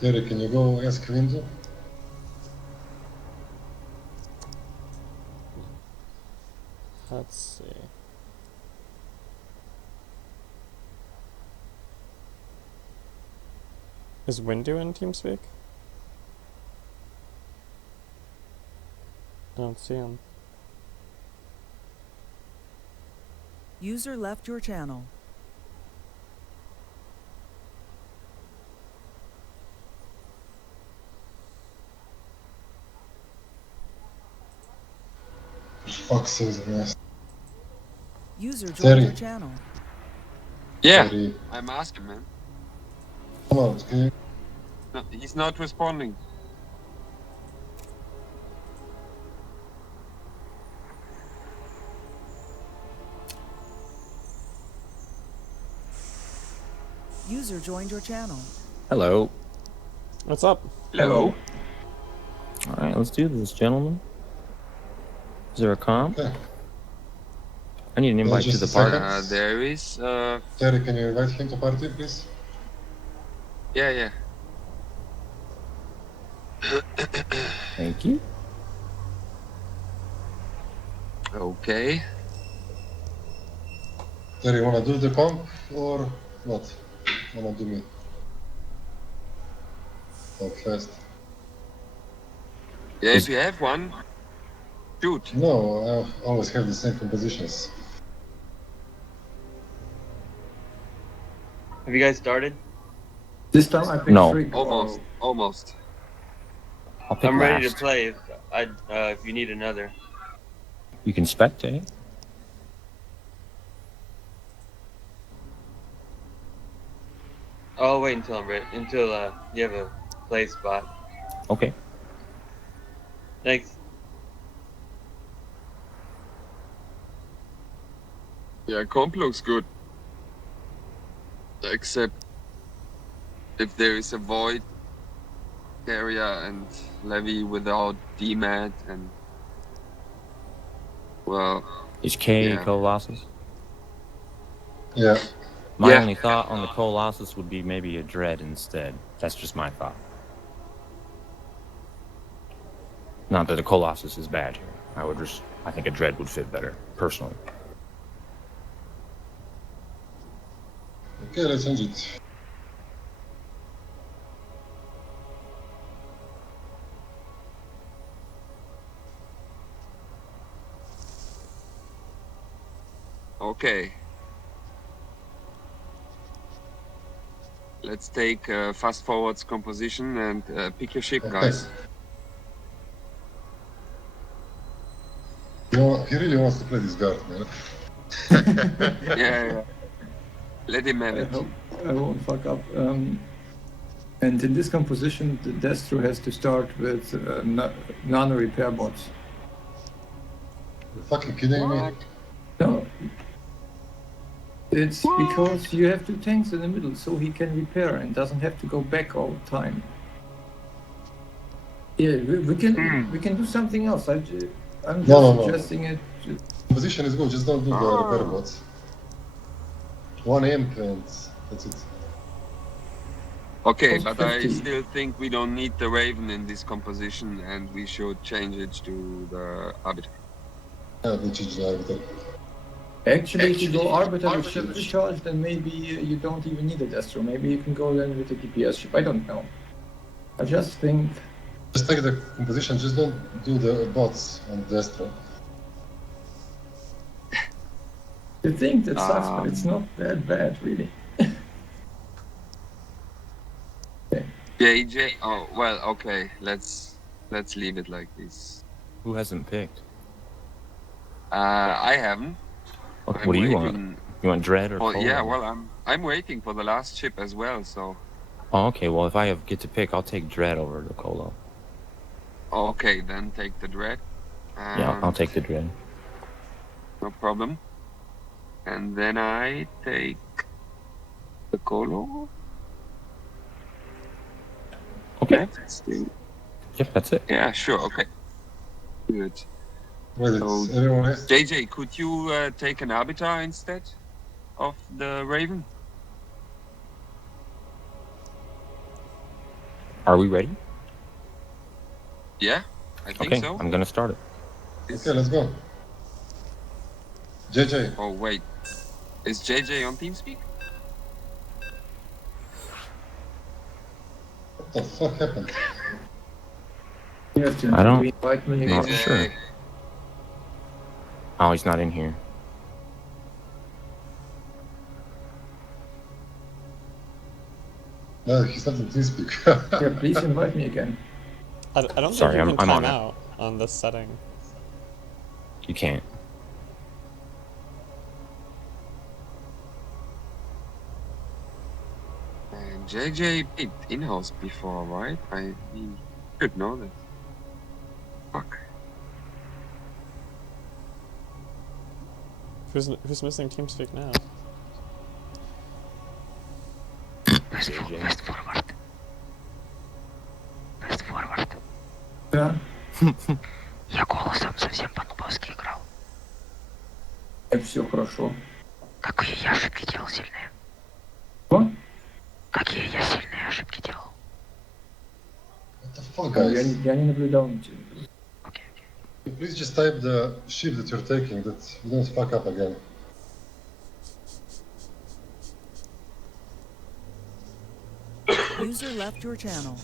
Terry, can you go ask Window? Let's see. Is Windu in TeamSpeak? I don't see him. User left your channel. Fuck says the rest. User joined Terry. your channel. Yeah, Terry. I'm asking, man. Come out, can you? No, he's not responding. User joined your channel. Hello. What's up? Hello. All right, let's do this, gentlemen. Is there a comp? Okay. I need an invite to just the a party. second. There is. Terry, can you invite him to party, please? Yeah. Thank you. Okay. Terry, wanna do the comp or what? Wanna do me? Oh, fast. Yeah, if you have one, shoot. No, I always have the same compositions. Have you guys started? This time I picked No. three. Almost. I'll pick I'm ready last. to play if you need another. You can spectate. I'll wait until I'm ready. Until you have a play spot. Okay. Thanks. Yeah, comp looks good. Except if there is a void area and levy without DMAT and well. Is K Yeah. Colossus? Yeah. My Yeah. only thought on the Colossus would be maybe a Dread instead. That's just my thought. Not that a Colossus is bad here. I think a Dread would fit better, personally. Okay, let's change it. Okay. Let's take fast forwards composition and pick your ship, guys. He really wants to play this guard, man. Yeah. Let him have I it. hope I won't fuck up. And in this composition, the Destro has to start with non-repair bots. You fucking kidding me? No. It's because you have two tanks in the middle, so he can repair and doesn't have to go back all the time. Yeah, we can do something else. I'm just suggesting it. Position is good, just don't do the repair bots. One imp and that's it. Okay, Cost but I 50. still think we don't need the Raven in this composition and we should change it to the Arbiter. Yeah, they change the arbiter. Actually, if you go Arbiter with ship recharge, then maybe you don't even need a Destro. Maybe you can go then with a DPS ship. I don't know. I just think... Just take the composition, just don't do the bots on Destro. You think that sucks, but it's not that bad, really. JJ, oh, well, okay, let's leave it like this. Who hasn't picked? I haven't. Okay, what do you want? You want Dread or Colo? Yeah, well, I'm waiting for the last ship as well, so... Oh, okay, well, if I get to pick, I'll take Dread over the Colo. Okay, then take the Dread. Yeah, I'll take the Dread. No problem. And then I take the Colo. Okay. Yep, that's it. Yeah, sure, okay. Good. Wait, So, everyone else? JJ, could you take an Arbiter instead of the Raven? Are we ready? Yeah, I think Okay, so. I'm gonna start it. Okay, let's go. JJ. Oh wait, is JJ on TeamSpeak? What the fuck happened? You have to I don't- invite me. Not JJ. sure. Oh, he's not in here. No, he's not in TeamSpeak. Yeah, please invite me again. I don't Sorry, think you can I'm on time it. out on this setting. You can't. And JJ played in-house before, right? I mean, should know this. Fuck. Who's missing TeamSpeak now? JJ. Да. Я голосом совсем по-нубовски играл. Это все хорошо. Какие я ошибки делал сильные? Что? Какие я сильные ошибки делал? What the fuck, Я, guys? я не наблюдал на тебя. Окей. Please just type the ship that you're taking, that you don't fuck up again. User left your channel.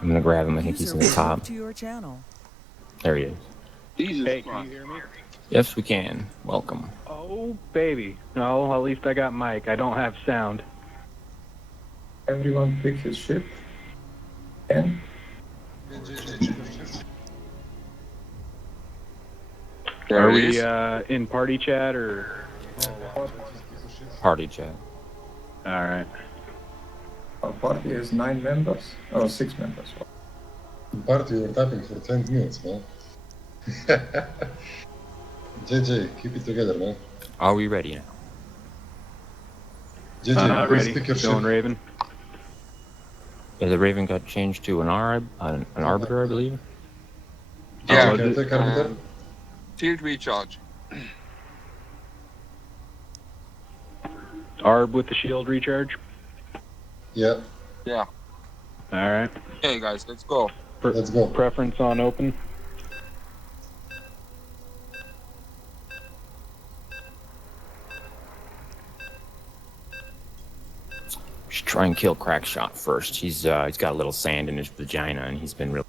I'm gonna grab him. I think he's User in the was top. moved to your channel. There he is. Jesus hey, can you hear me? Yes, we can. Welcome. Oh, baby. No, at least I got mic. I don't have sound. Everyone pick his ship. And There Are it we is. in party chat or? Party chat. All right. our party has 9 members. Or 6 members. Party, you were typing for 10 minutes, man. JJ, keep it together, man. Are we ready now? JJ, please Ready. pick your Going ship. Raven. Yeah, the Raven got changed to an arbiter, I believe. Yeah. Can I take arbiter? Field recharge. Arb with the shield recharge. Yeah, Yeah. All right. Okay, guys, let's go. let's go. Preference on open. We should try and kill CRAKSHOTT first. He's got a little sand in his vagina, and he's been real.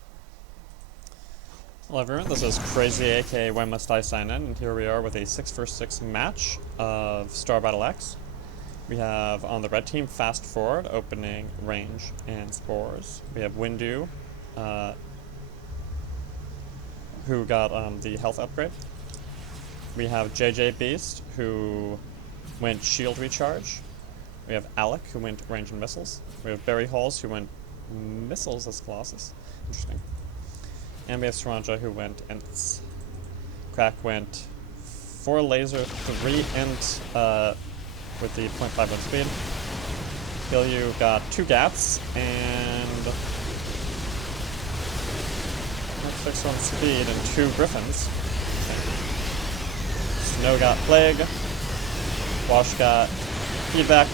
Hello everyone, this is Crazy aka When Must I Sign In, and here we are with a 6-vs-6 match of Star Battle X. We have on the red team Fast Forward, Opening, Range, and Spores. We have Windu, who got the health upgrade. We have jjbeast, who went Shield Recharge. We have Alik, who went Range and Missiles. We have BairyHalls, who went Missiles as Colossus. Interesting. And we have seronja, who went Ints. Crack went 4 laser, 3 int with the 0.51 speed. xIHealYoux got 2 gats and 0.61 speed and 2 griffins. Snow got plague. Wash got feedback.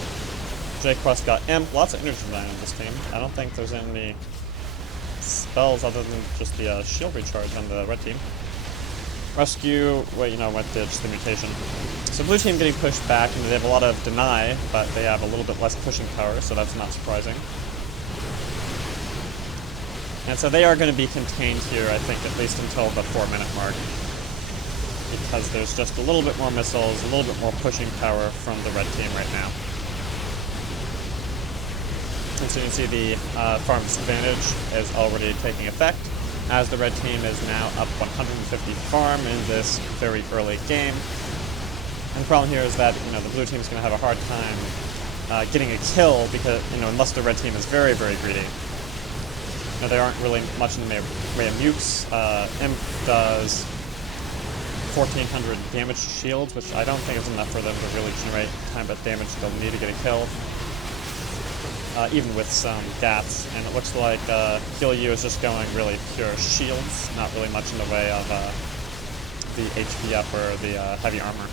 JQuest got imp. Lots of energy design on this team. I don't think there's any spells other than just the shield recharge on the red team. Rescue, well, you know, went to just the mutation. So blue team getting pushed back, and they have a lot of deny, but they have a little bit less pushing power, so that's not surprising. And so they are going to be contained here, I think, at least until the 4-minute mark. Because there's just a little bit more missiles, a little bit more pushing power from the red team right now. And so you can see the farm disadvantage is already taking effect, as the red team is now up 150 farm in this very early game. And the problem here is that, you know, the blue team is going to have a hard time getting a kill because, you know, unless the red team is very, very greedy. Now, there aren't really much in the way of nukes. Imp does 1,400 damage to shields, which I don't think is enough for them to really generate time but damage they'll need to get a kill. Even with some gats, and it looks like xIHealYoux is just going really pure shields, not really much in the way of the HP up or the heavy armor.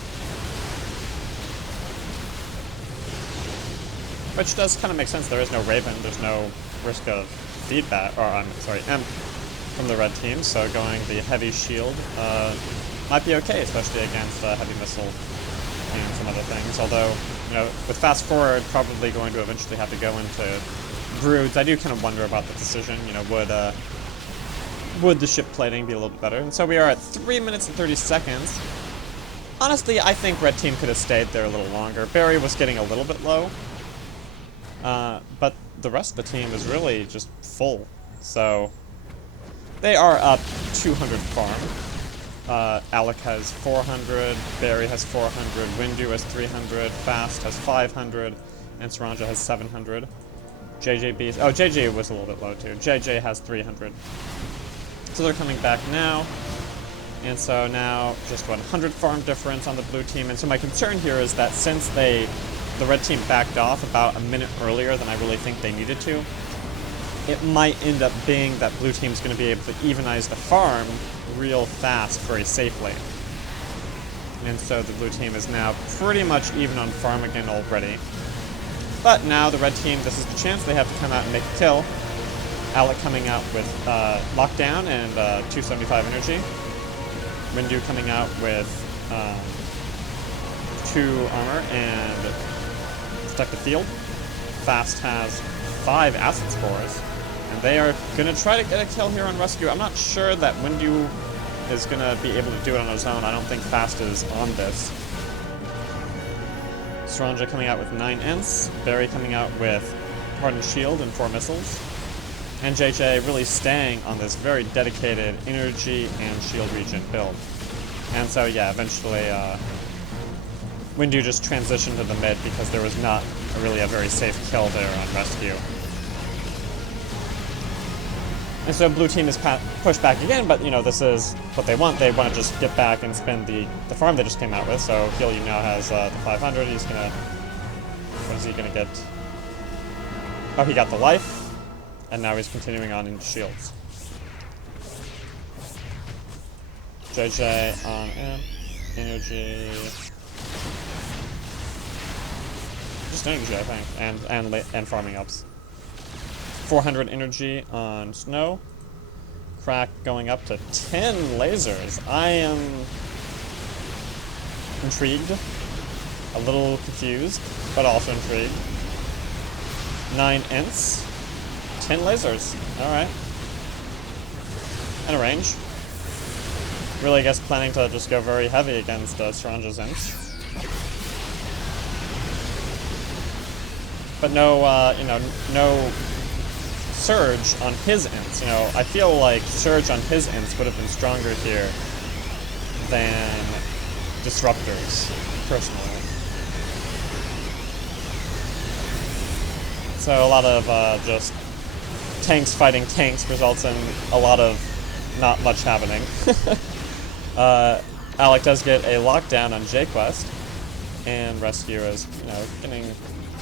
Which does kind of make sense. There is no Raven, there's no risk of feedback, or I'm sorry, Imp from the red team, so going the heavy shield might be okay, especially against heavy missile and some other things. Although, you know, with fast forward probably going to eventually have to go into broods, I do kind of wonder about the decision. You know, would the ship plating be a little bit better? And so we are at 3 minutes and 30 seconds. Honestly, I think red team could have stayed there a little longer. Barry was getting a little bit low, but the rest of the team is really just full. So they are up 200 farm. Alik has 400, Barry has 400, Windu has 300, Fast has 500, and Seronja has 700. JJbeast, oh, JJ was a little bit low too. JJ has 300. So they're coming back now. And so now just 100 farm difference on the blue team. And so my concern here is that since the red team backed off about a minute earlier than I really think they needed to, it might end up being that blue team's going to be able to evenize the farm real fast very safely. And so the blue team is now pretty much even on farm again already. But now the red team, this is the chance they have to come out and make a kill. Alik coming out with lockdown and 275 energy. Windu coming out with 2 armor and protect the field. Fast has 5 acid spores, and they are going to try to get a kill here on rescue. I'm not sure that Windu is going to be able to do it on his own. I don't think Fast is on this. Seronja coming out with 9 Ents. Barry coming out with Hardened Shield and 4 missiles. And JJ really staying on this very dedicated energy and shield regen build. And so, yeah, eventually, Windu just transitioned to the mid because there was not really a very safe kill there on rescue. And so blue team is pushed back again, but, you know, this is what they want. They want to just get back and spend the farm they just came out with. So xIHealYoux now has the 500. He's going to... What is he going to get? Oh, he got the life. And now he's continuing on into shields. JJ on energy. Just energy, I think, and farming ups. 400 energy on Snow. Crack going up to 10 lasers. I am intrigued, a little confused, but also intrigued. 9 Ents. 10 lasers. Alright. And a range. Really, I guess, planning to just go very heavy against Seronja's Ents. But no, you know, no Surge on his Ents. You know, I feel like Surge on his Ents would have been stronger here than Disruptors, personally. So a lot of just tanks fighting tanks results in a lot of not much happening. Alik does get a lockdown on JQuest, and rescue is, you know, getting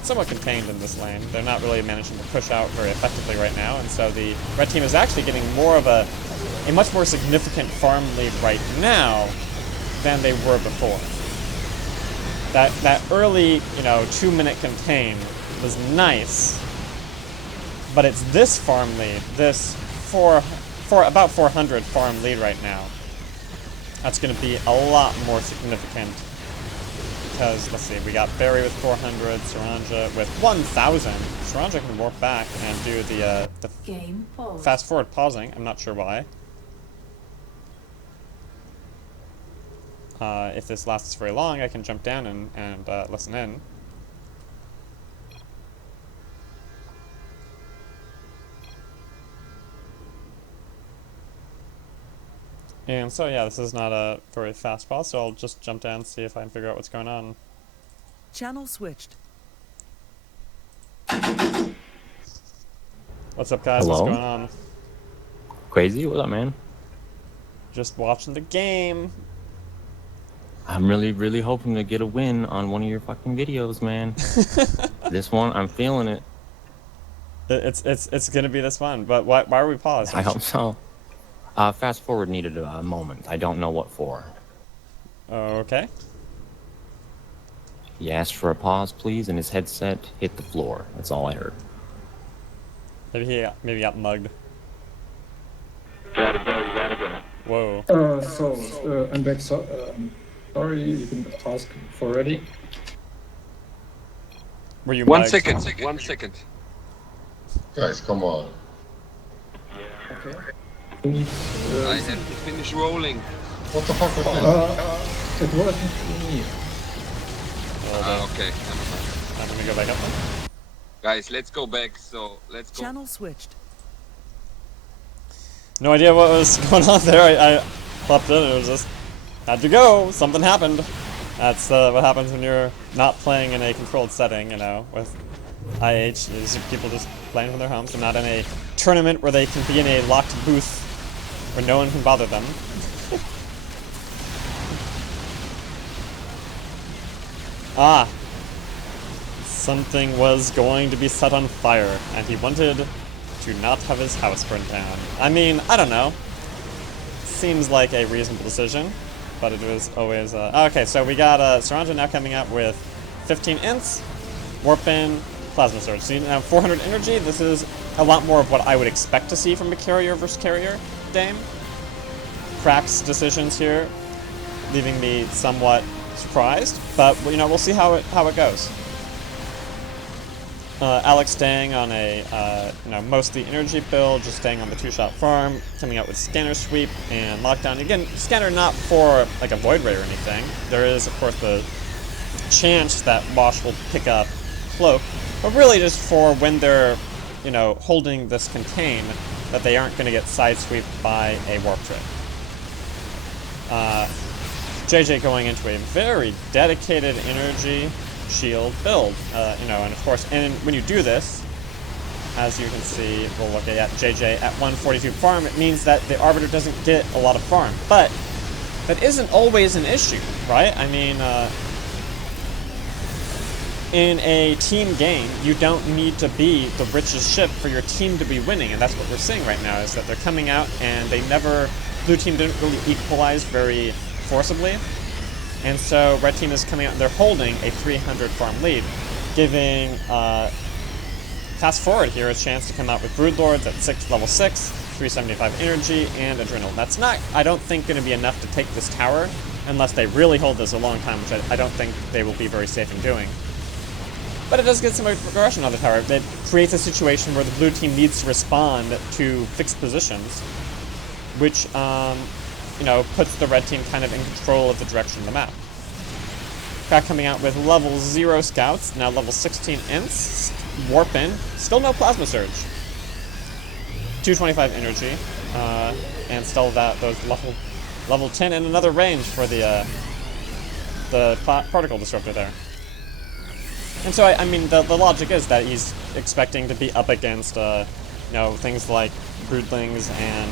somewhat contained in this lane. They're not really managing to push out very effectively right now, and so the red team is actually getting more of a much more significant farm lead right now than they were before. That early, you know, 2-minute contain was nice, but it's this farm lead, this about 400 farm lead right now, that's going to be a lot more significant. Because, let's see, we got Barry with 400, Seronja with 1,000. Seronja can warp back and do the Game pause. fast forward pausing. I'm not sure why. If this lasts very long, I can jump down and listen in. And so, yeah, this is not a very fast pause, so I'll just jump down and see if I can figure out what's going on. Channel switched. What's up, guys? Hello? What's going on? Crazy? What's up, man? Just watching the game. I'm really, really hoping to get a win on one of your fucking videos, man. This one, I'm feeling it. It's gonna be this one, but why are we paused? I hope so. Fast forward needed a moment. I don't know what for. Okay. He asked for a pause, please, and his headset hit the floor. That's all I heard. Maybe he got mugged. Whoa. I'm back. Sorry, you can ask for ready. Were you One mugged? second. 1 second. Guys, come on. Okay. I have to finish rolling. What the fuck was that? It wasn't me. Okay, never mind. I'm gonna go back up then. Guys, let's go back. So let's go. Channel switched. No idea what was going on there. I popped in and it was just had to go. Something happened. That's what happens when you're not playing in a controlled setting, you know, with IH. Is people just playing from their homes. They're not in a tournament where they can be in a locked booth where no one can bother them. Ah. Something was going to be set on fire, and he wanted to not have his house burned down. I mean, I don't know. Seems like a reasonable decision, but it was always... okay, so we got seronja now coming out with 15 ints, warp in, plasma surge. So you have 400 energy. This is a lot more of what I would expect to see from a carrier versus carrier game. Crack's decisions here, leaving me somewhat surprised, but you know, we'll see how it goes. Alik staying on a mostly energy build, just staying on the 2-shot farm, coming out with scanner sweep and lockdown. Again, scanner not for like a void ray or anything. There is of course the chance that Wash will pick up cloak, but really just for when they're, you know, holding this contain, that they aren't going to get side sweeped by a warp trip. JJ going into a very dedicated energy shield build, you know, and of course, and when you do this, as you can see, we'll look at JJ at 142 farm, it means that the Arbiter doesn't get a lot of farm, but that isn't always an issue, right? I mean, in a team game, you don't need to be the richest ship for your team to be winning, and that's what we're seeing right now, is that they're coming out and they never, blue team didn't really equalize very forcibly. And so red team is coming out and they're holding a 300 farm lead, giving Fast Forward here a chance to come out with Broodlords at level 6, 375 energy, and Adrenal. That's not, I don't think, going to be enough to take this tower, unless they really hold this a long time, which I don't think they will be very safe in doing. But it does get some aggression on the tower. It creates a situation where the blue team needs to respond to fixed positions, which you know, puts the red team kind of in control of the direction of the map. Crack coming out with level 0 scouts, now level 16 ints, warp in, still no plasma surge. 225 energy, and still those level 10 and another range for the particle disruptor there. And so I mean the logic is that he's expecting to be up against you know, things like broodlings and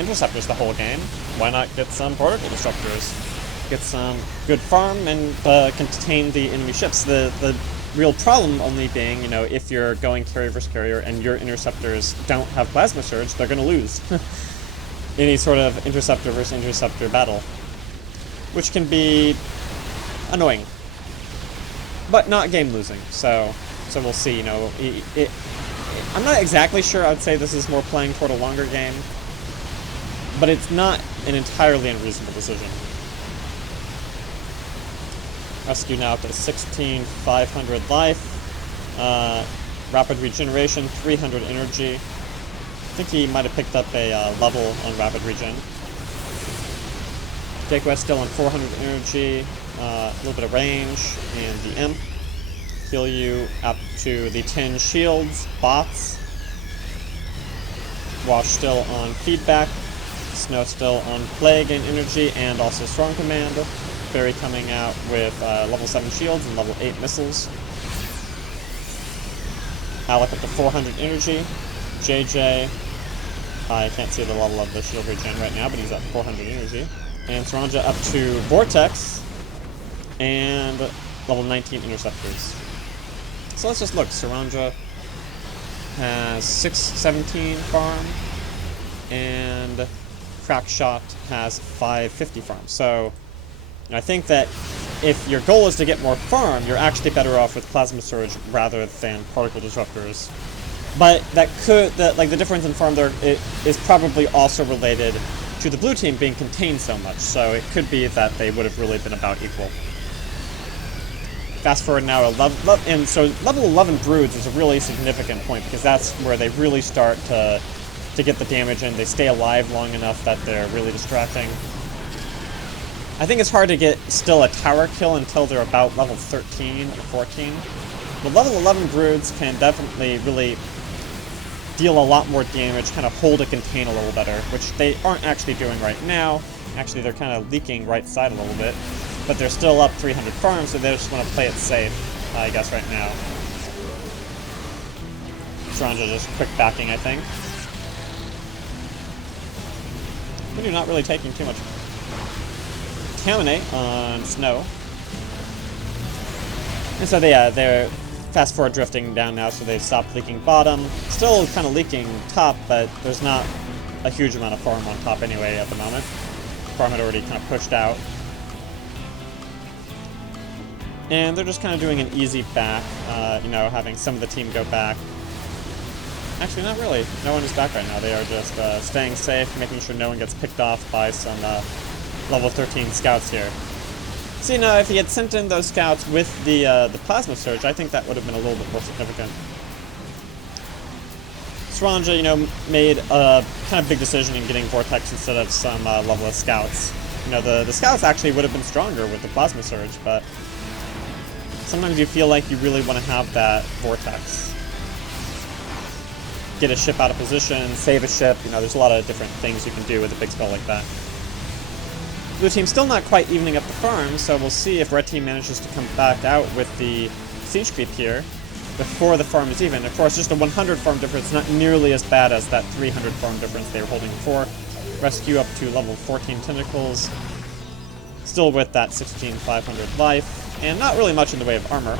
interceptors the whole game. Why not get some particle disruptors? Get some good farm and contain the enemy ships. The real problem only being, you know, if you're going carrier versus carrier and your interceptors don't have plasma surge, they're going to lose any sort of interceptor versus interceptor battle, which can be annoying, but not game losing. So we'll see. You know, I'm not exactly sure. I'd say this is more playing toward a longer game, but it's not an entirely unreasonable decision. Rescue now up to 16,500 life. Rapid regeneration, 300 energy. I think he might have picked up a level on rapid regen. JQuest still on 400 energy, a little bit of range, and the imp. HealYoux up to the 10 shields, bots. Wash still on feedback. Snow still on plague and energy, and also strong command. Barry coming out with level 7 shields and level 8 missiles. Alik up to 400 energy. JJ, I can't see the level of the shield regen right now, but he's at 400 energy. And seronja up to Vortex and level 19 interceptors. So let's just look. Seronja has 617 farm, and CRAKSHOTT has 550 farm. So I think that if your goal is to get more farm, you're actually better off with Plasma Surge rather than Particle Disruptors. But that could, like the difference in farm there is probably also related to the blue team being contained so much, so it could be that they would have really been about equal. Fast forward now, and so level 11 Broods is a really significant point, because that's where they really start to get the damage in. They stay alive long enough that they're really distracting. I think it's hard to get still a tower kill until they're about level 13 or 14. But level 11 Broods can definitely really deal a lot more damage, kind of hold a contain a little better, which they aren't actually doing right now. Actually, they're kind of leaking right side a little bit. But they're still up 300 farms, so they just want to play it safe, I guess, right now. Seronja just quick backing, I think. We're not really taking too much. Contaminate on Snow. And so they're fast forward drifting down now, so they've stopped leaking bottom. Still kind of leaking top, but there's not a huge amount of farm on top anyway at the moment. Farm had already kind of pushed out. And they're just kind of doing an easy back, you know, having some of the team go back. Actually, not really. No one is back right now. They are just staying safe, making sure no one gets picked off by some level 13 scouts here. So, you know, if he had sent in those scouts with the Plasma Surge, I think that would have been a little bit more significant. Seronja, you know, made a kind of big decision in getting Vortex instead of some level of scouts. You know, the scouts actually would have been stronger with the Plasma Surge, but sometimes you feel like you really want to have that Vortex. Get a ship out of position, save a ship, you know, there's a lot of different things you can do with a big spell like that. Blue team still not quite evening up the farm, so we'll see if red team manages to come back out with the siege creep here before the farm is even. Of course, just a 100 farm difference, not nearly as bad as that 300 farm difference they were holding before. Rescue up to level 14 tentacles, still with that 16,500 life, and not really much in the way of armor.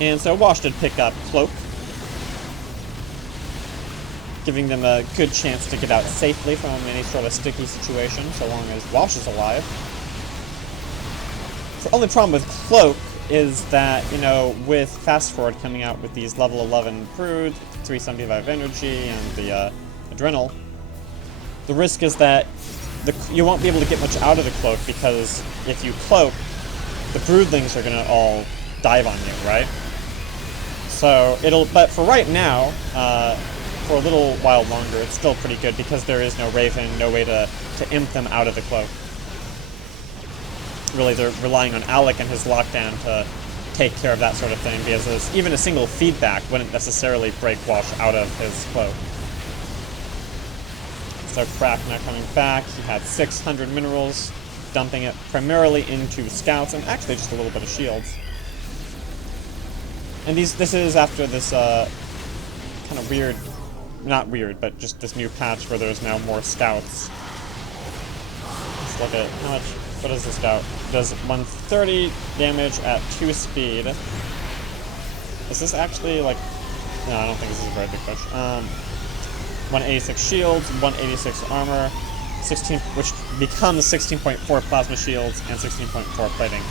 And so Wash did pick up Cloak, giving them a good chance to get out safely from any sort of sticky situation, so long as Wash is alive. The only problem with Cloak is that, you know, with Fast Forward coming out with these level 11 Brood, 375 energy, and the Adrenal, the risk is that you won't be able to get much out of the Cloak, because if you Cloak, the Broodlings are gonna all dive on you, right? So but for right now, for a little while longer, it's still pretty good because there is no Raven, no way to imp them out of the Cloak. Really, they're relying on Alik and his lockdown to take care of that sort of thing, because even a single feedback wouldn't necessarily break Wash out of his Cloak. So Crack now coming back, he had 600 minerals, dumping it primarily into scouts, and actually just a little bit of shields. And this is after this kind of weird, not weird, but just this new patch where there's now more scouts. Let's look at how much, what is the scout? It does 130 damage at 2 speed. Is this actually like, no, I don't think this is a very big push. 186 shields, 186 armor, 16, which becomes 16.4 plasma shields and 16.4 plating.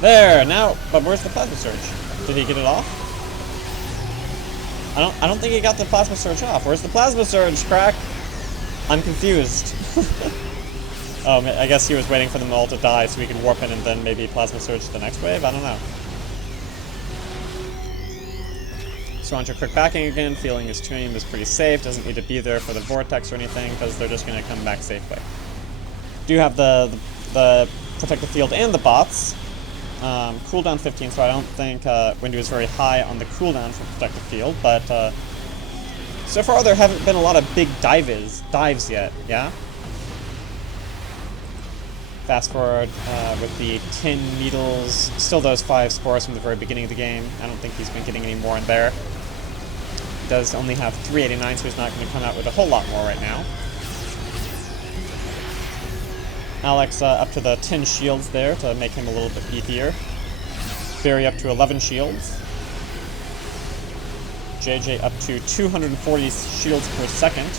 There, now, but where's the Plasma Surge? Did he get it off? I don't think he got the Plasma Surge off. Where's the Plasma Surge, Crack? I'm confused. Oh, I guess he was waiting for them all to die so he could warp in and then maybe Plasma Surge the next wave? I don't know. Seronja quick backing again, feeling his team is pretty safe, doesn't need to be there for the Vortex or anything, because they're just going to come back safely. Do have the Protect the Field and the bots. Cooldown 15, so I don't think Windu is very high on the cooldown for Protect the Field, but so far there haven't been a lot of big dives yet, yeah? Fast forward with the 10 needles, still those 5 spores from the very beginning of the game. I don't think he's been getting any more in there. He does only have 389, so he's not going to come out with a whole lot more right now. Alex up to the 10 shields there to make him a little bit beefier. Barry up to 11 shields. JJ up to 240 shields per second.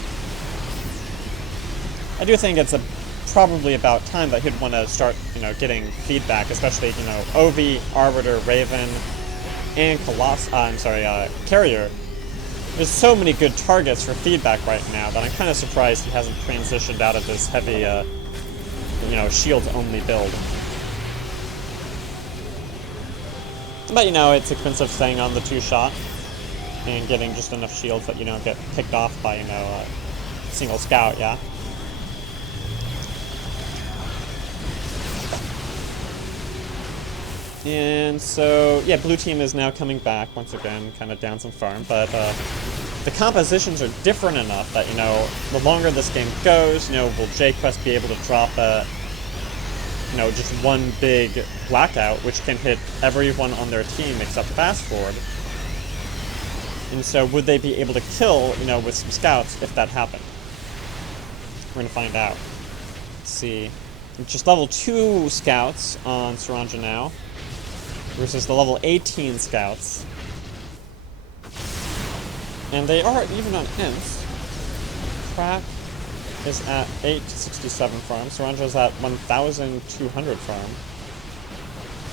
I do think it's a probably about time that he'd want to start, you know, getting feedback, especially, you know, Ovi, Arbiter, Raven, and Carrier. There's so many good targets for feedback right now that I'm kind of surprised he hasn't transitioned out of this heavy, you know, shield-only build. But, you know, it's expensive staying on the 2-shot and getting just enough shields that you don't get picked off by, you know, a single scout, yeah? And so, yeah, blue team is now coming back once again, kind of down some farm, but the compositions are different enough that, you know, the longer this game goes, you know, will JQuest be able to drop a, you know, just one big blackout, which can hit everyone on their team except fastforward. And so would they be able to kill, you know, with some scouts if that happened? We're gonna find out. Let's see. Just level 2 scouts on seronja now versus the level 18 scouts. And they are even on ints. Crack is at 867 farm. seronja is at 1,200 farm.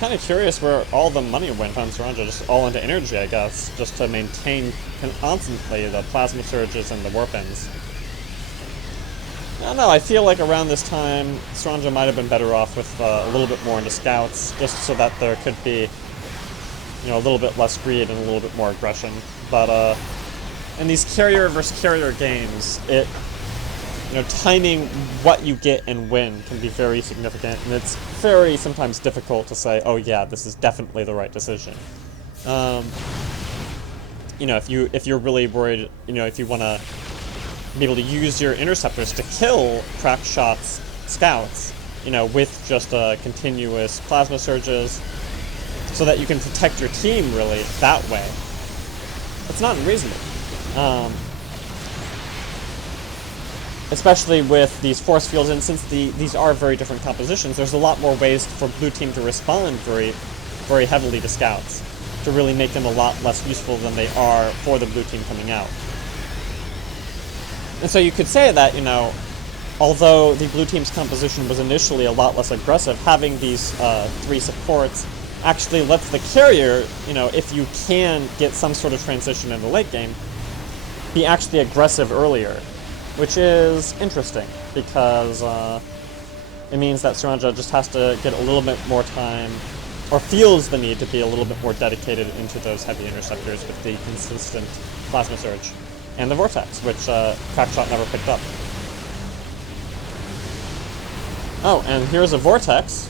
Kind of curious where all the money went on seronja, just all into energy, I guess, just to maintain constantly the plasma surges and the warp ends. I don't know, I feel like around this time, seronja might have been better off with a little bit more into scouts, just so that there could be, you know, a little bit less greed and a little bit more aggression. But, in these carrier versus carrier games, you know, timing what you get and when can be very significant, and it's very sometimes difficult to say, oh yeah, this is definitely the right decision. You know, if you're really worried, you know, if you want to be able to use your interceptors to kill CRAKSHOTT's scouts, you know, with just continuous plasma surges, so that you can protect your team really that way. It's not unreasonable. Especially with these force fields, and since these are very different compositions, there's a lot more ways for blue team to respond very, very heavily to scouts, to really make them a lot less useful than they are for the blue team coming out. And so you could say that, you know, although the blue team's composition was initially a lot less aggressive, having these 3 supports actually lets the carrier, you know, if you can get some sort of transition in the late game, be actually aggressive earlier, which is interesting, because it means that seronja just has to get a little bit more time, or feels the need to be a little bit more dedicated into those heavy interceptors with the consistent plasma surge. And the vortex, which CRAKSHOTT never picked up. Oh, and here's a vortex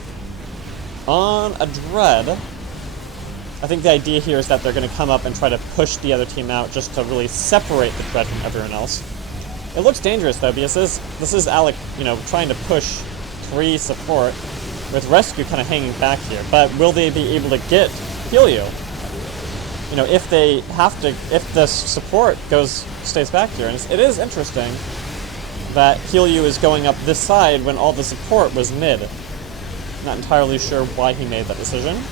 on a dread. I think the idea here is that they're going to come up and try to push the other team out just to really separate the dread from everyone else. It looks dangerous though, because this is Alik, you know, trying to push 3 support with rescue kind of hanging back here. But will they be able to get xIHealYoux? You know, if they have to, if the support stays back here, and it is interesting that xIHealYoux is going up this side when all the support was mid. Not entirely sure why he made that decision,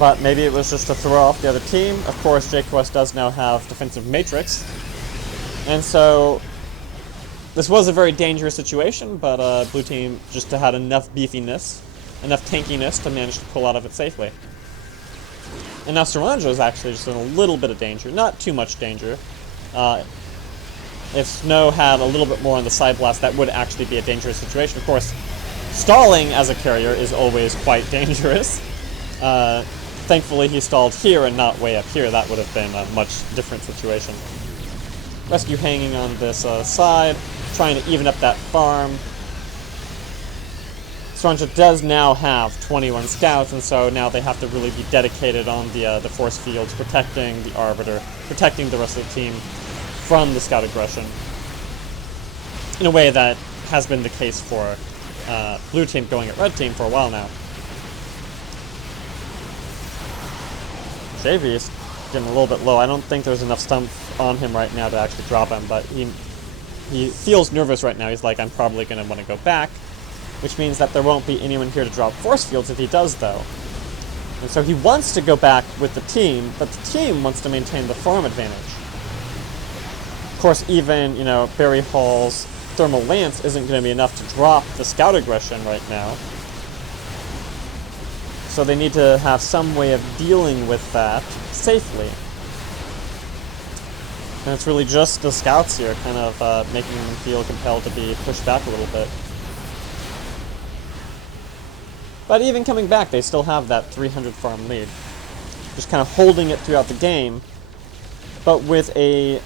but maybe it was just to throw off the other team. Of course, JQuest does now have defensive matrix, and so this was a very dangerous situation, but blue team just had enough beefiness, enough tankiness to manage to pull out of it safely. And now seronja is actually just in a little bit of danger, not too much danger. If Snow had a little bit more on the side blast, that would actually be a dangerous situation. Of course, stalling as a carrier is always quite dangerous. Thankfully, he stalled here and not way up here. That would have been a much different situation. Rescue hanging on this side, trying to even up that farm. seronja does now have 21 scouts, and so now they have to really be dedicated on the force fields, protecting the Arbiter, protecting the rest of the team from the scout aggression, in a way that has been the case for blue team going at red team for a while now. jjbeast getting a little bit low. I don't think there's enough stump on him right now to actually drop him, but he feels nervous right now. He's like, I'm probably going to want to go back, which means that there won't be anyone here to drop force fields if he does, though. And so he wants to go back with the team, but the team wants to maintain the farm advantage. Of course, even, you know, BairyHalls thermal lance isn't going to be enough to drop the scout aggression right now. So they need to have some way of dealing with that safely. And it's really just the scouts here kind of making them feel compelled to be pushed back a little bit. But even coming back, they still have that 300 farm lead. Just kind of holding it throughout the game, but with a...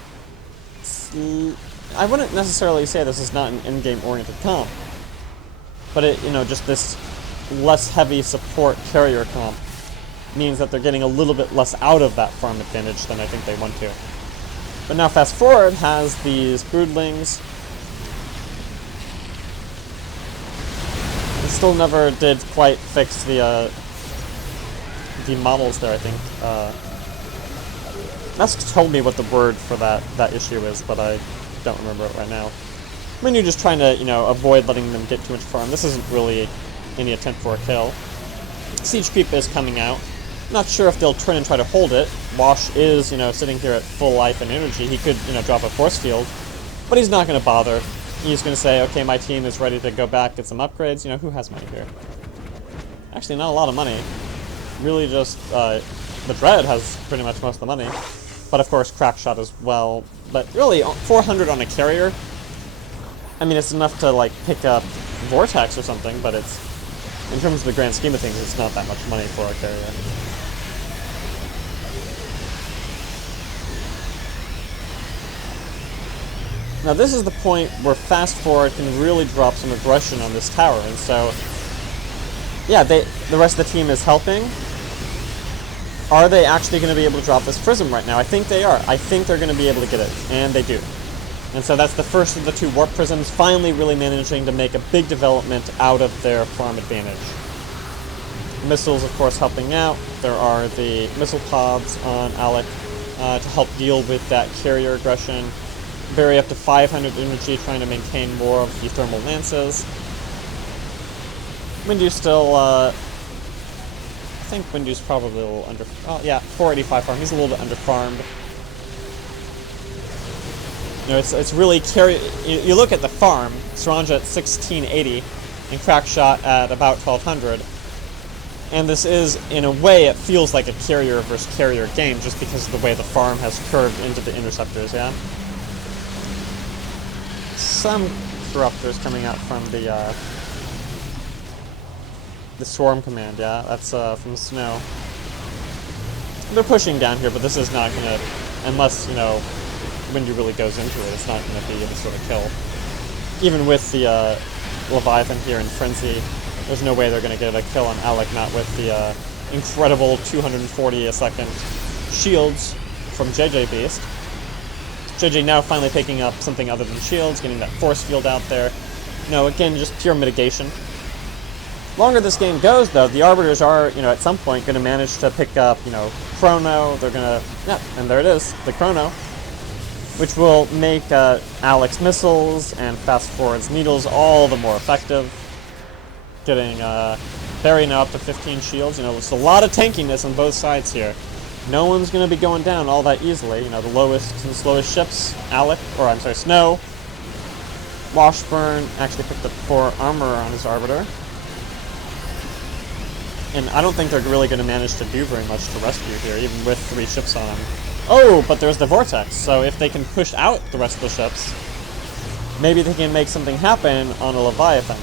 I wouldn't necessarily say this is not an in-game oriented comp, but it, you know, just this less heavy support carrier comp means that they're getting a little bit less out of that farm advantage than I think they want to. But now Fast Forward has these broodlings. It still never did quite fix the models there, I think. Musk told me what the word for that issue is, but I don't remember it right now. When you're just trying to, you know, avoid letting them get too much farm, this isn't really any attempt for a kill. Siege Creep is coming out. Not sure if they'll turn and try to hold it. Wash is, you know, sitting here at full life and energy. He could, you know, drop a force field, but he's not going to bother. He's going to say, okay, my team is ready to go back, get some upgrades. You know, who has money here? Actually, not a lot of money. Really just, the Dread has pretty much most of the money. But of course, CRAKSHOTT as well. But really, 400 on a carrier, I mean, it's enough to, like, pick up Vortex or something, but it's, in terms of the grand scheme of things, it's not that much money for a carrier. Now this is the point where Fast Forward can really drop some aggression on this tower, and so, yeah, the rest of the team is helping. Are they actually going to be able to drop this Prism right now? I think they are. I think they're going to be able to get it, and they do. And so that's the first of the two Warp Prisms finally really managing to make a big development out of their farm advantage. Missiles, of course, helping out. There are the missile pods on Alik to help deal with that carrier aggression. Barry up to 500 energy, trying to maintain more of the thermal lances. Windu's still, I think Windu's probably a little under... Oh, yeah, 485 farm. He's a little bit under-farmed. You know, it's really carry... You look at the farm, seronja at 1680, and CRAKSHOTT at about 1200. And this is, in a way, it feels like a carrier versus carrier game, just because of the way the farm has curved into the interceptors, yeah? Some corruptors coming out from the swarm command, yeah? That's from Snow. They're pushing down here, but this is not gonna, unless, you know, Windu really goes into it, it's not gonna be able to sort of kill. Even with the Leviathan here in Frenzy, there's no way they're gonna get a kill on Alik, not with the incredible 240 a second shields from JJbeast. JJ now finally picking up something other than shields, getting that force field out there. No, again, just pure mitigation. Longer this game goes, though, the Arbiters are, you know, at some point going to manage to pick up, you know, Chrono. They're going to, yeah, and there it is, the Chrono, which will make Alik's missiles and Fast Forward's needles all the more effective. Getting Barry now up to 15 shields. You know, there's a lot of tankiness on both sides here. No one's going to be going down all that easily. You know, the lowest and slowest ships, Alik, or I'm sorry, Snow. Washburne actually picked up 4 armor on his Arbiter. And I don't think they're really going to manage to do very much to rescue here, even with 3 ships on him. Oh, but there's the Vortex, so if they can push out the rest of the ships, maybe they can make something happen on a Leviathan.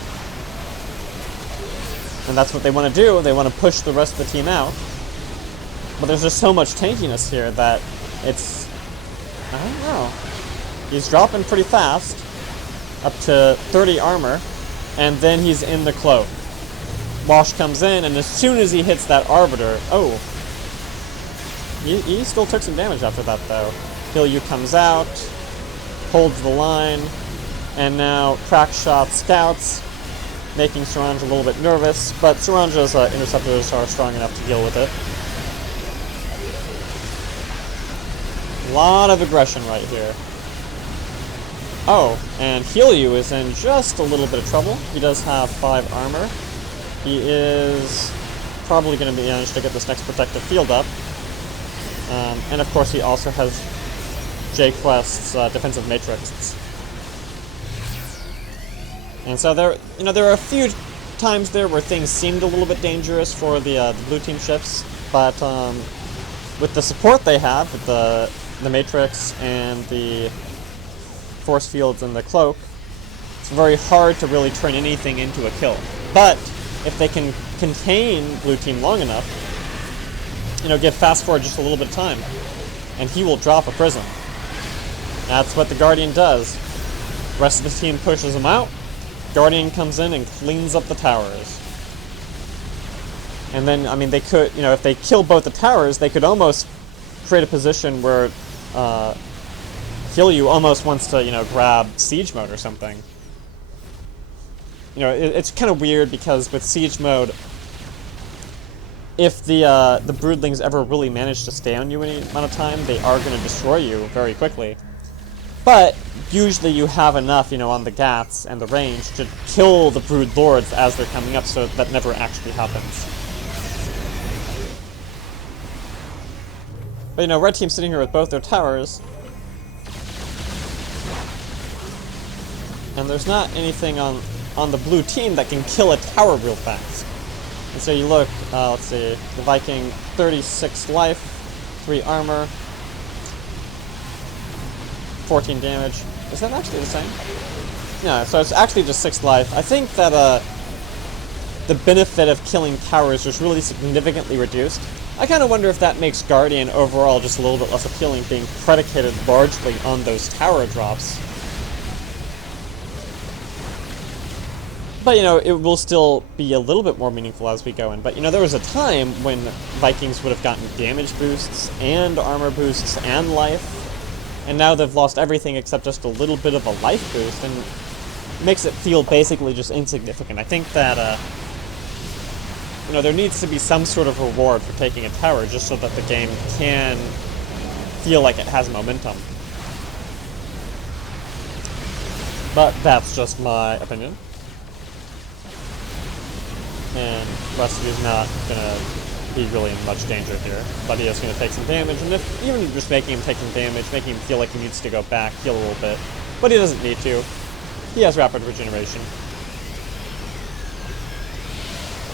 And that's what they want to do. They want to push the rest of the team out. But there's just so much tankiness here that it's... I don't know. He's dropping pretty fast. Up to 30 armor. And then he's in the cloak. Wash comes in, and as soon as he hits that Arbiter... Oh. He still took some damage after that, though. xIHealYoux comes out. Holds the line. And now CRAKSHOTT scouts. Making seronja a little bit nervous. But seronja's interceptors are strong enough to deal with it. A lot of aggression right here. Oh, and xIHealYoux is in just a little bit of trouble. He does have 5 armor. He is probably going to manage to get this next protective field up. And of course he also has JQuest's defensive matrix. And so there are a few times there where things seemed a little bit dangerous for the blue team ships, but with the support they have, with the Matrix and the force fields and the cloak, it's very hard to really turn anything into a kill. But if they can contain blue team long enough, give fast forward just a little bit of time, and he will drop a prism. That's what the Guardian does. The rest of the team pushes him out. Guardian comes in and cleans up the towers. And then, I mean, they could, if they kill both the towers, they could almost create a position where xIHealYoux almost wants to, grab siege mode or something. It's kind of weird because with siege mode, if the broodlings ever really manage to stay on you any amount of time, they are going to destroy you very quickly. But usually you have enough, on the gats and the range to kill the brood lords as they're coming up, so that never actually happens. But red team's sitting here with both their towers, and there's not anything on the blue team that can kill a tower real fast. And so you look, let's see, the Viking, 36 life, 3 armor, 14 damage. Is that actually the same? No, so it's actually just 6 life. I think that the benefit of killing towers was really significantly reduced. I kind of wonder if that makes Guardian overall just a little bit less appealing, being predicated largely on those tower drops. But, it will still be a little bit more meaningful as we go in. But, there was a time when Vikings would have gotten damage boosts and armor boosts and life. And now they've lost everything except just a little bit of a life boost, and makes it feel basically just insignificant. I think that, there needs to be some sort of reward for taking a tower just so that the game can feel like it has momentum. But that's just my opinion. And Rusty's not gonna be really in much danger here, but he is gonna take some damage, and if even just making him take some damage, making him feel like he needs to go back, heal a little bit, but he doesn't need to. He has rapid regeneration.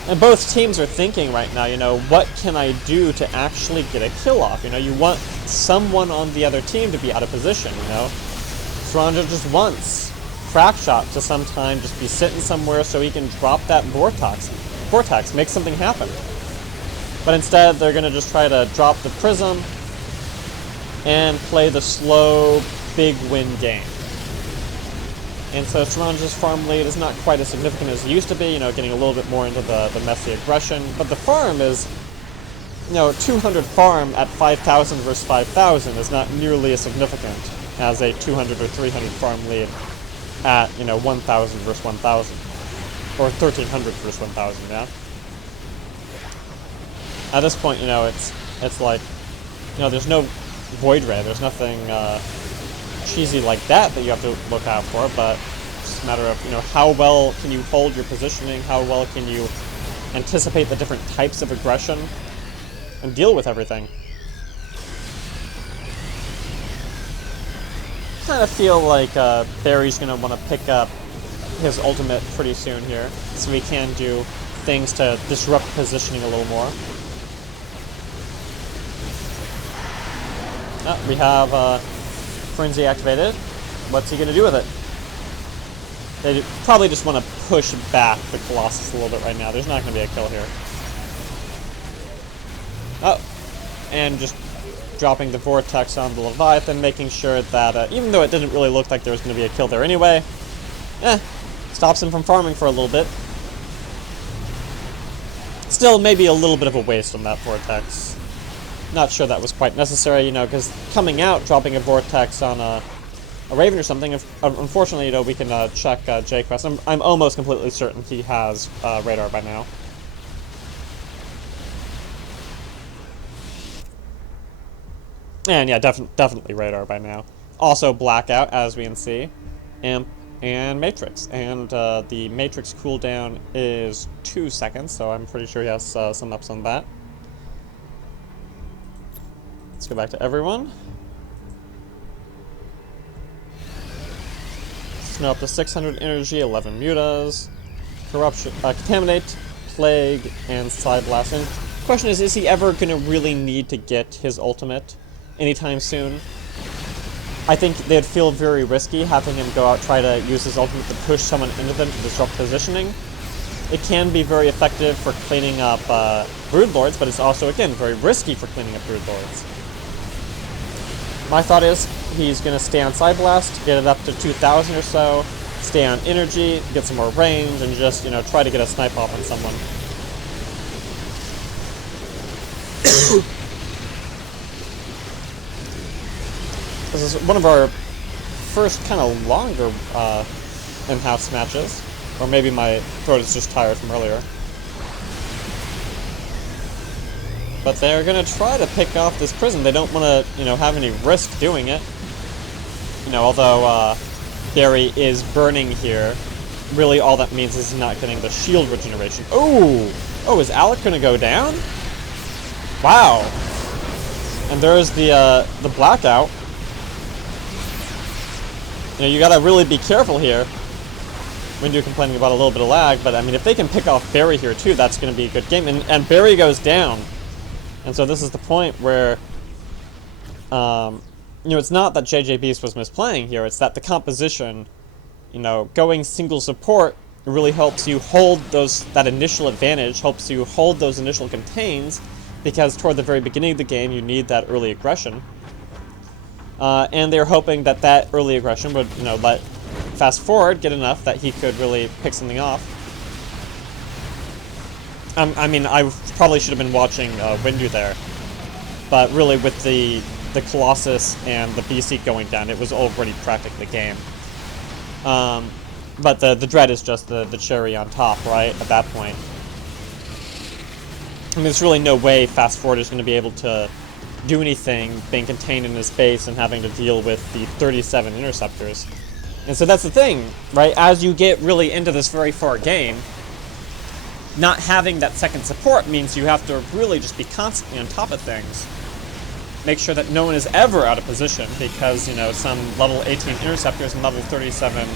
And both teams are thinking right now, what can I do to actually get a kill off? You want someone on the other team to be out of position, Seronja just wants CRAKSHOTT to sometime just be sitting somewhere so he can drop that vortex, make something happen. But instead, they're going to just try to drop the prism and play the slow, big win game. And so Seronja's farm lead is not quite as significant as it used to be, getting a little bit more into the messy aggression. But the farm is, 200 farm at 5,000 versus 5,000 is not nearly as significant as a 200 or 300 farm lead at, 1,000 versus 1,000. Or 1,300 versus 1,000, yeah? At this point, it's like, there's no Void Ray, there's nothing cheesy like that you have to look out for, but it's just a matter of, how well can you hold your positioning, how well can you anticipate the different types of aggression, and deal with everything. Kind of feel like Barry's going to want to pick up his ultimate pretty soon here, so he can do things to disrupt positioning a little more. Oh, we have Frenzy activated. What's he going to do with it? They probably just want to push back the Colossus a little bit right now. There's not going to be a kill here. Oh, and just dropping the Vortex on the Leviathan, making sure that, even though it didn't really look like there was going to be a kill there anyway, stops him from farming for a little bit. Still, maybe a little bit of a waste on that Vortex. Not sure that was quite necessary, because coming out, dropping a Vortex on a Raven or something, unfortunately, we can check JQuest. I'm almost completely certain he has radar by now. And yeah, definitely radar by now. Also Blackout, as we can see, Imp, and Matrix. And the Matrix cooldown is 2 seconds, so I'm pretty sure he has some ups on that. Let's go back to everyone. melt the 600 energy, 11 mutas, corruption, contaminate, plague, and side blast. And the question is he ever going to really need to get his ultimate anytime soon? I think they'd feel very risky having him go out, try to use his ultimate to push someone into them to disrupt positioning. It can be very effective for cleaning up Broodlords, but it's also, again, very risky for cleaning up Broodlords. My thought is he's going to stay on Side Blast, get it up to 2,000 or so, stay on energy, get some more range, and just, you know, try to get a snipe off on someone. This is one of our first kind of longer in-house matches. Or maybe my throat is just tired from earlier. But they're going to try to pick off this prison. They don't want to, you know, have any risk doing it. You know, although Barry is burning here, really all that means is he's not getting the shield regeneration. Oh! Oh, is Alik going to go down? Wow. And there's the blackout. You know, you got to really be careful here when you're complaining about a little bit of lag, but I mean, if they can pick off Barry here too, that's going to be a good game. And Barry goes down. And so this is the point where, you know, it's not that jjbeast was misplaying here, it's that the composition, you know, going single support really helps you hold that initial advantage, helps you hold those initial contains, because toward the very beginning of the game, you need that early aggression. And they're hoping that that early aggression would, you know, let Fast Forward get enough that he could really pick something off. I mean, I probably should have been watching Windu there, but really with the Colossus and the BC going down, it was already practically game. But the Dread is just the cherry on top, right, at that point. I mean, there's really no way Fast Forward is going to be able to do anything being contained in his base and having to deal with the 37 interceptors. And so that's the thing, right? As you get really into this very far game, not having that second support means you have to really just be constantly on top of things. Make sure that no one is ever out of position, because, you know, some level 18 interceptors and level 37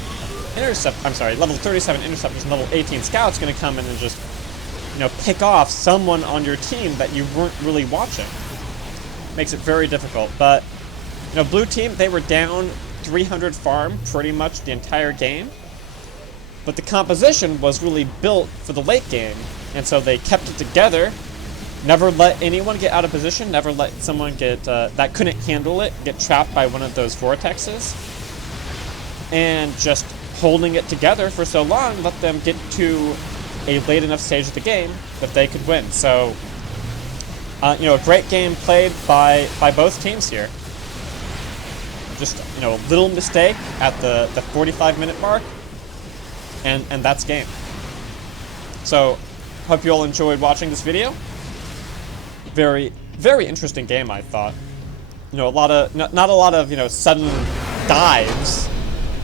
level 37 interceptors and level 18 scouts going to come in and just, you know, pick off someone on your team that you weren't really watching. Makes it very difficult. But, you know, blue team, they were down 300 farm pretty much the entire game, but the composition was really built for the late game, and so they kept it together, never let anyone get out of position, never let someone get that couldn't handle it get trapped by one of those vortexes, and just holding it together for so long let them get to a late enough stage of the game that they could win. So you know, a great game played by both teams here. Just, you know, a little mistake at the 45-minute mark, and that's game. So, hope you all enjoyed watching this video. Very, very interesting game, I thought. You know, not a lot of, you know, sudden dives,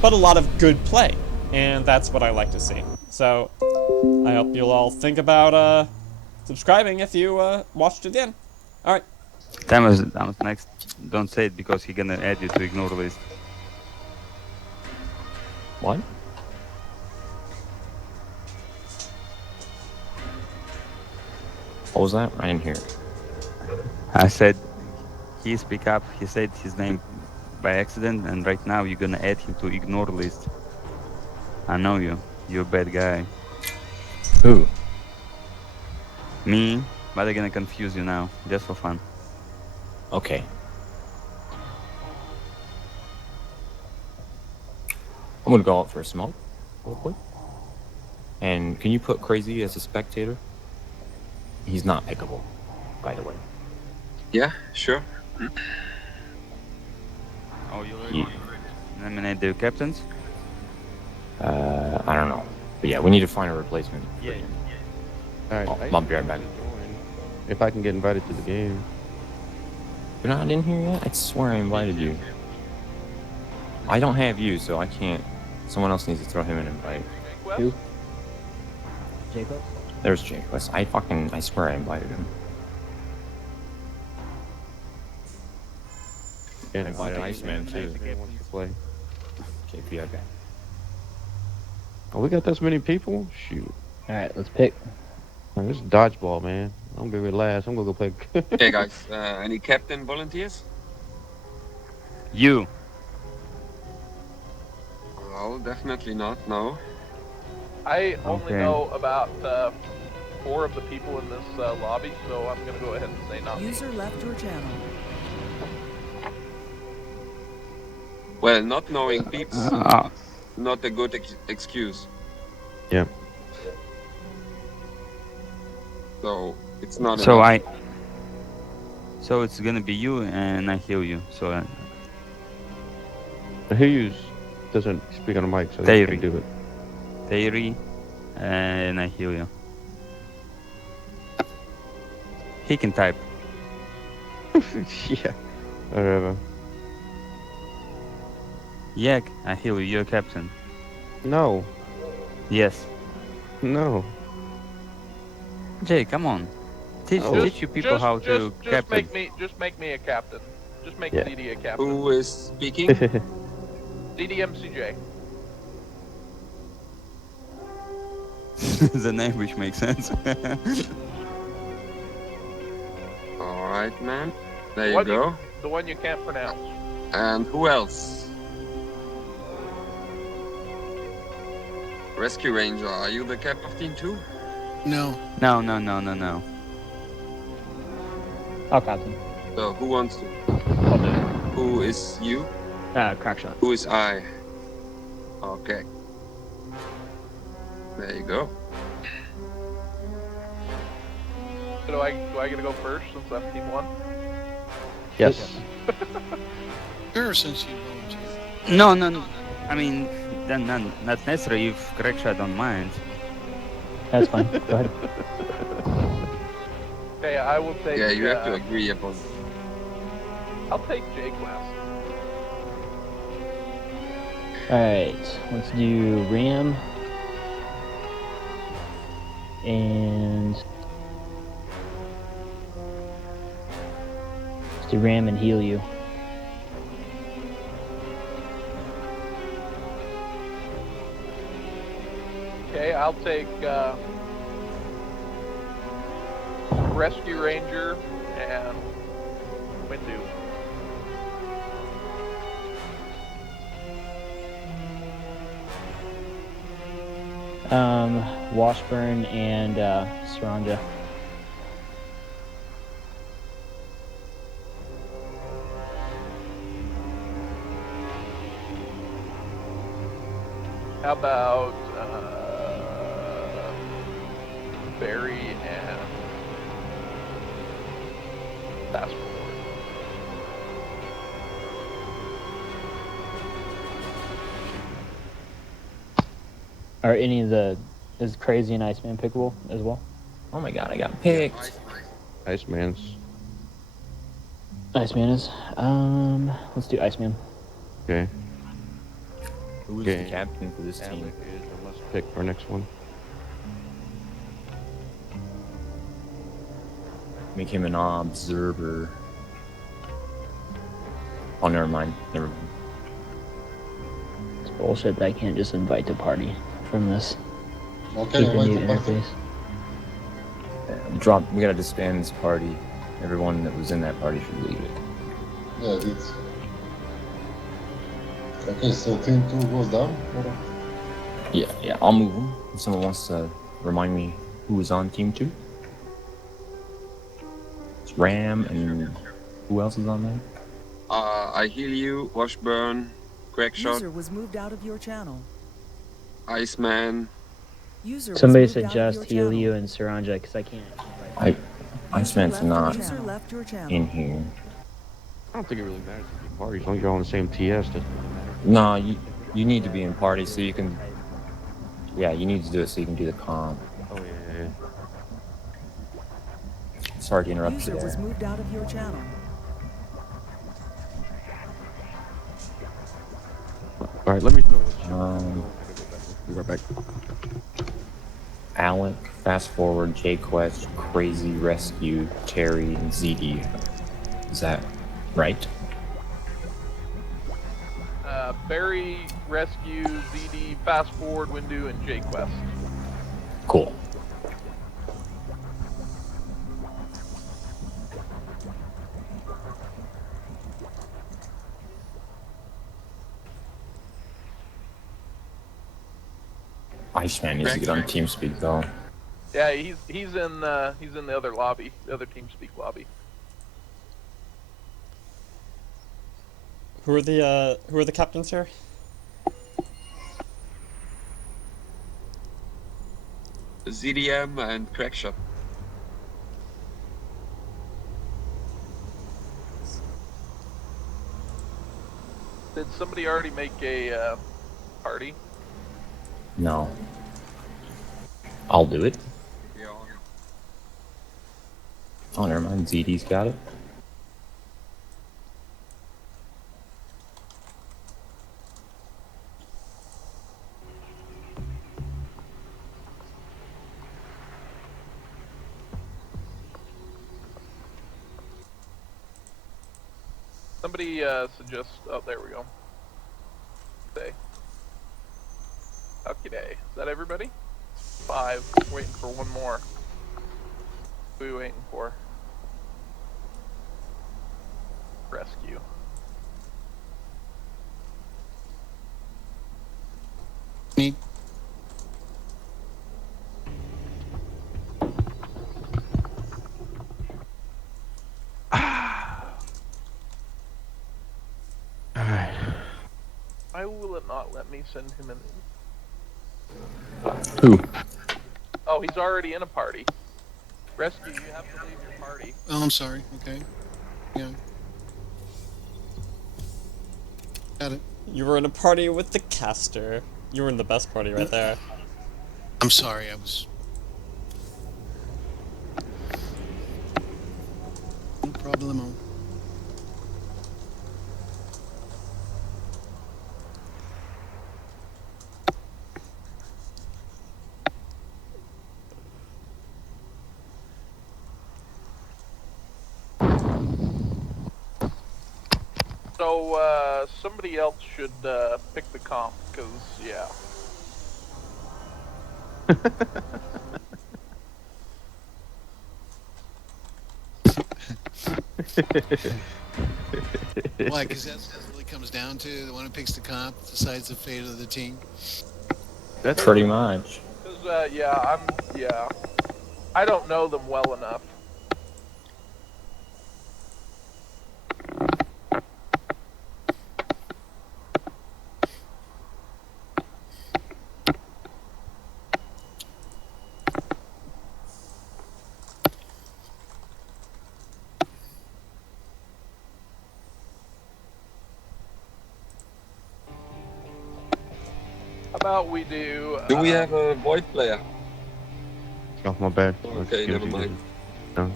but a lot of good play, and that's what I like to see. So, I hope you'll all think about subscribing if you watched it then. All right. Thomas next. Don't say it because he's gonna add you to ignore list. What? What was that? I didn't hear. I said he speak up. He said his name by accident, and right now you're gonna add him to ignore list. I know you. You're a bad guy. Who? Me. But I'm gonna confuse you now, just for fun. Okay. I'm gonna go out for a smoke, real quick. And can you put Crazy as a spectator? He's not pickable, by the way. Yeah, sure. Oh, you already eliminate the captains? I don't know. But yeah, we need to find a replacement. Yeah. Alright, I'll be right back. if I can get invited to the game. You're not in here yet? I swear I invited you. I don't have you, so I can't. Someone else needs to throw him an invite. Who? JQuest? There's JQuest. I swear I invited him. And invited Iceman too. Play. Play. JP, okay. Oh, we got this many people? Shoot. Alright, let's pick. Man, this is dodgeball, man. I'm gonna be last. I'm gonna go play. Okay, guys. Any captain volunteers? You. Well, definitely not. No. I only Okay. know about 4 of the people in this lobby, so I'm gonna go ahead and say not me. User left your channel. Well, not knowing peeps, not a good excuse. Yeah. So it's not. So enough. So it's gonna be you and I heal you. So Who doesn't speak on the mic, so he Dairy. can do it. Theory, and I heal you. He can type. Yeah. Whatever. Yeah, I heal you. You're captain. No. Yes. No. Jay, come on. Teach you people how to captain. Just make me a captain. Just make Yeah. DD a captain. Who is speaking? DDMCJ. The name which makes sense. All right, man. There you What go. The one you can't pronounce. And who else? Rescue Ranger, are you the cap of team 2? No. No. I'll captain. So who wants to? I'll do it. Who is you? CRAKSHOTT. Who is I? Okay. There you go. Do I get to go first since I'm team 1? Yes. Sure, since you volunteered. No. I mean, then not necessarily if CRAKSHOTT don't mind. That's fine. Go ahead. Okay, I will take. Yeah, you have to agree upon. I'll take JQuest. Alright, let's do Ram. And let's do Ram and heal you. Okay, I'll take Rescue Ranger and Windu. Washburne and Seronja. How about Barry and fastforward? Are any of is Crazy and Iceman pickable as well? Oh my god, I got picked. Iceman's. Iceman is. Let's do Iceman. Okay. Who's the captain for this team? Alik is. I must pick our next one. Make him an observer. Oh, never mind. Never mind. It's bullshit that I can't just invite to party from this. Okay, Keep the invite new to party. interface. We gotta disband this party. Everyone that was in that party should leave it. Yeah, it is. Okay, so team 2 goes down? Or? Yeah, I'll move them. If someone wants to remind me who was on team 2. It's Ram and who else is on there? xIHealYoux, Washburne, CRAKSHOTT, User was moved out of your channel. Iceman. User was Somebody moved said out of just your heal channel. you and Seronja because I can't. Iceman's not User left your channel. in here. I don't think it really matters if you party as long as you're all on the same TS. Doesn't really matter. No, you need to be in party so you can. Yeah, you need to do it so you can do the comp. Oh yeah. Sorry to interrupt User you was there. moved out of your channel. All right, let me know. Be right back. Alik, fast forward, JQuest, Crazy, Rescue, Terry, and ZD. Is that right? Barry, Rescue, ZD, Fast Forward, Windu, and JQuest. Cool. Iceman needs to get on TeamSpeak though. Yeah, he's in the other lobby, the other TeamSpeak lobby. Who are the captains here? ZDM and CRAKSHOTT. Did somebody already make a party? No. I'll do it. Yeah. Oh, never mind. ZD's got it. Somebody suggest. Oh, there we go. Say. Okay, day. Is that everybody? 5. Waiting for one more. Who are we waiting for? Rescue. Me. Alright. Why will it not let me send him in? Who? Oh, he's already in a party. Rescue, you have to leave your party. Oh, I'm sorry. Okay. Yeah. Got it. You were in a party with the caster. You were in the best party right there. I'm sorry. I was. No problemo. So, somebody else should pick the comp, because, yeah. Why? Because that's what it really comes down to. The one who picks the comp decides the fate of the team. That's pretty much. Because, yeah, I don't know them well enough. How about we do... Do we have a void player? Oh, my bad. Okay, never mind. No.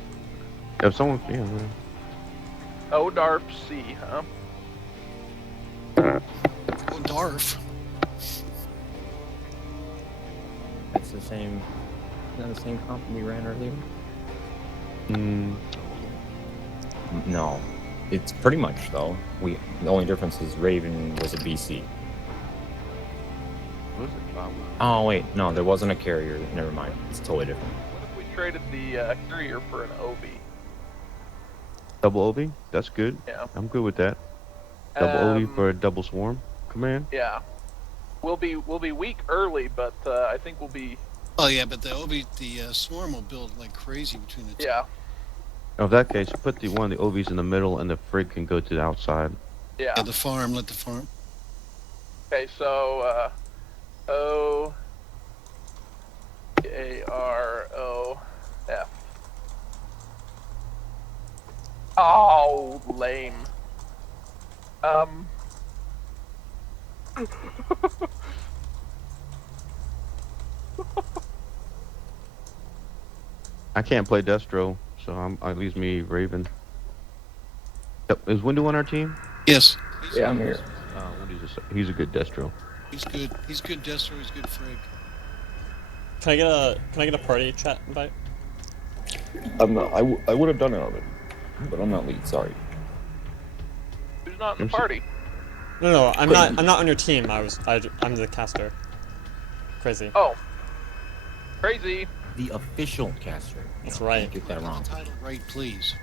If someone, yeah. Man. Odarf C, huh? Oh, Darf. That's the same. Isn't that the same comp we ran earlier? No. It's pretty much though. The only difference is Raven was a BC. What was it? Oh wait, no, there wasn't a carrier. Never mind. It's totally different. What if we traded the carrier for an OB? Double OB? That's good. Yeah. I'm good with that. Double OB for a double swarm command? Yeah. We'll be weak early, but I think we'll be... Oh yeah, but the swarm will build like crazy between the two. Yeah. In that case, put one of the OBs in the middle and the frig can go to the outside. Yeah. Yeah, the farm, let the farm. Okay, so, O-A-R-O-F. Oh, lame. I can't play Destro, so it leaves me Raven. Yep. Is Windu on our team? Yes. Yeah, I'm here. He's a good Destro. He's good. He's good Destro. He's good Frig. Can I get a party chat invite? I'm not. I would have done it already, but I'm not lead. Sorry. Who's not in the party? No, I'm not on your team. I'm the caster. Crazy. Oh. Crazy. The official caster. That's right. Get that wrong. Title right, please.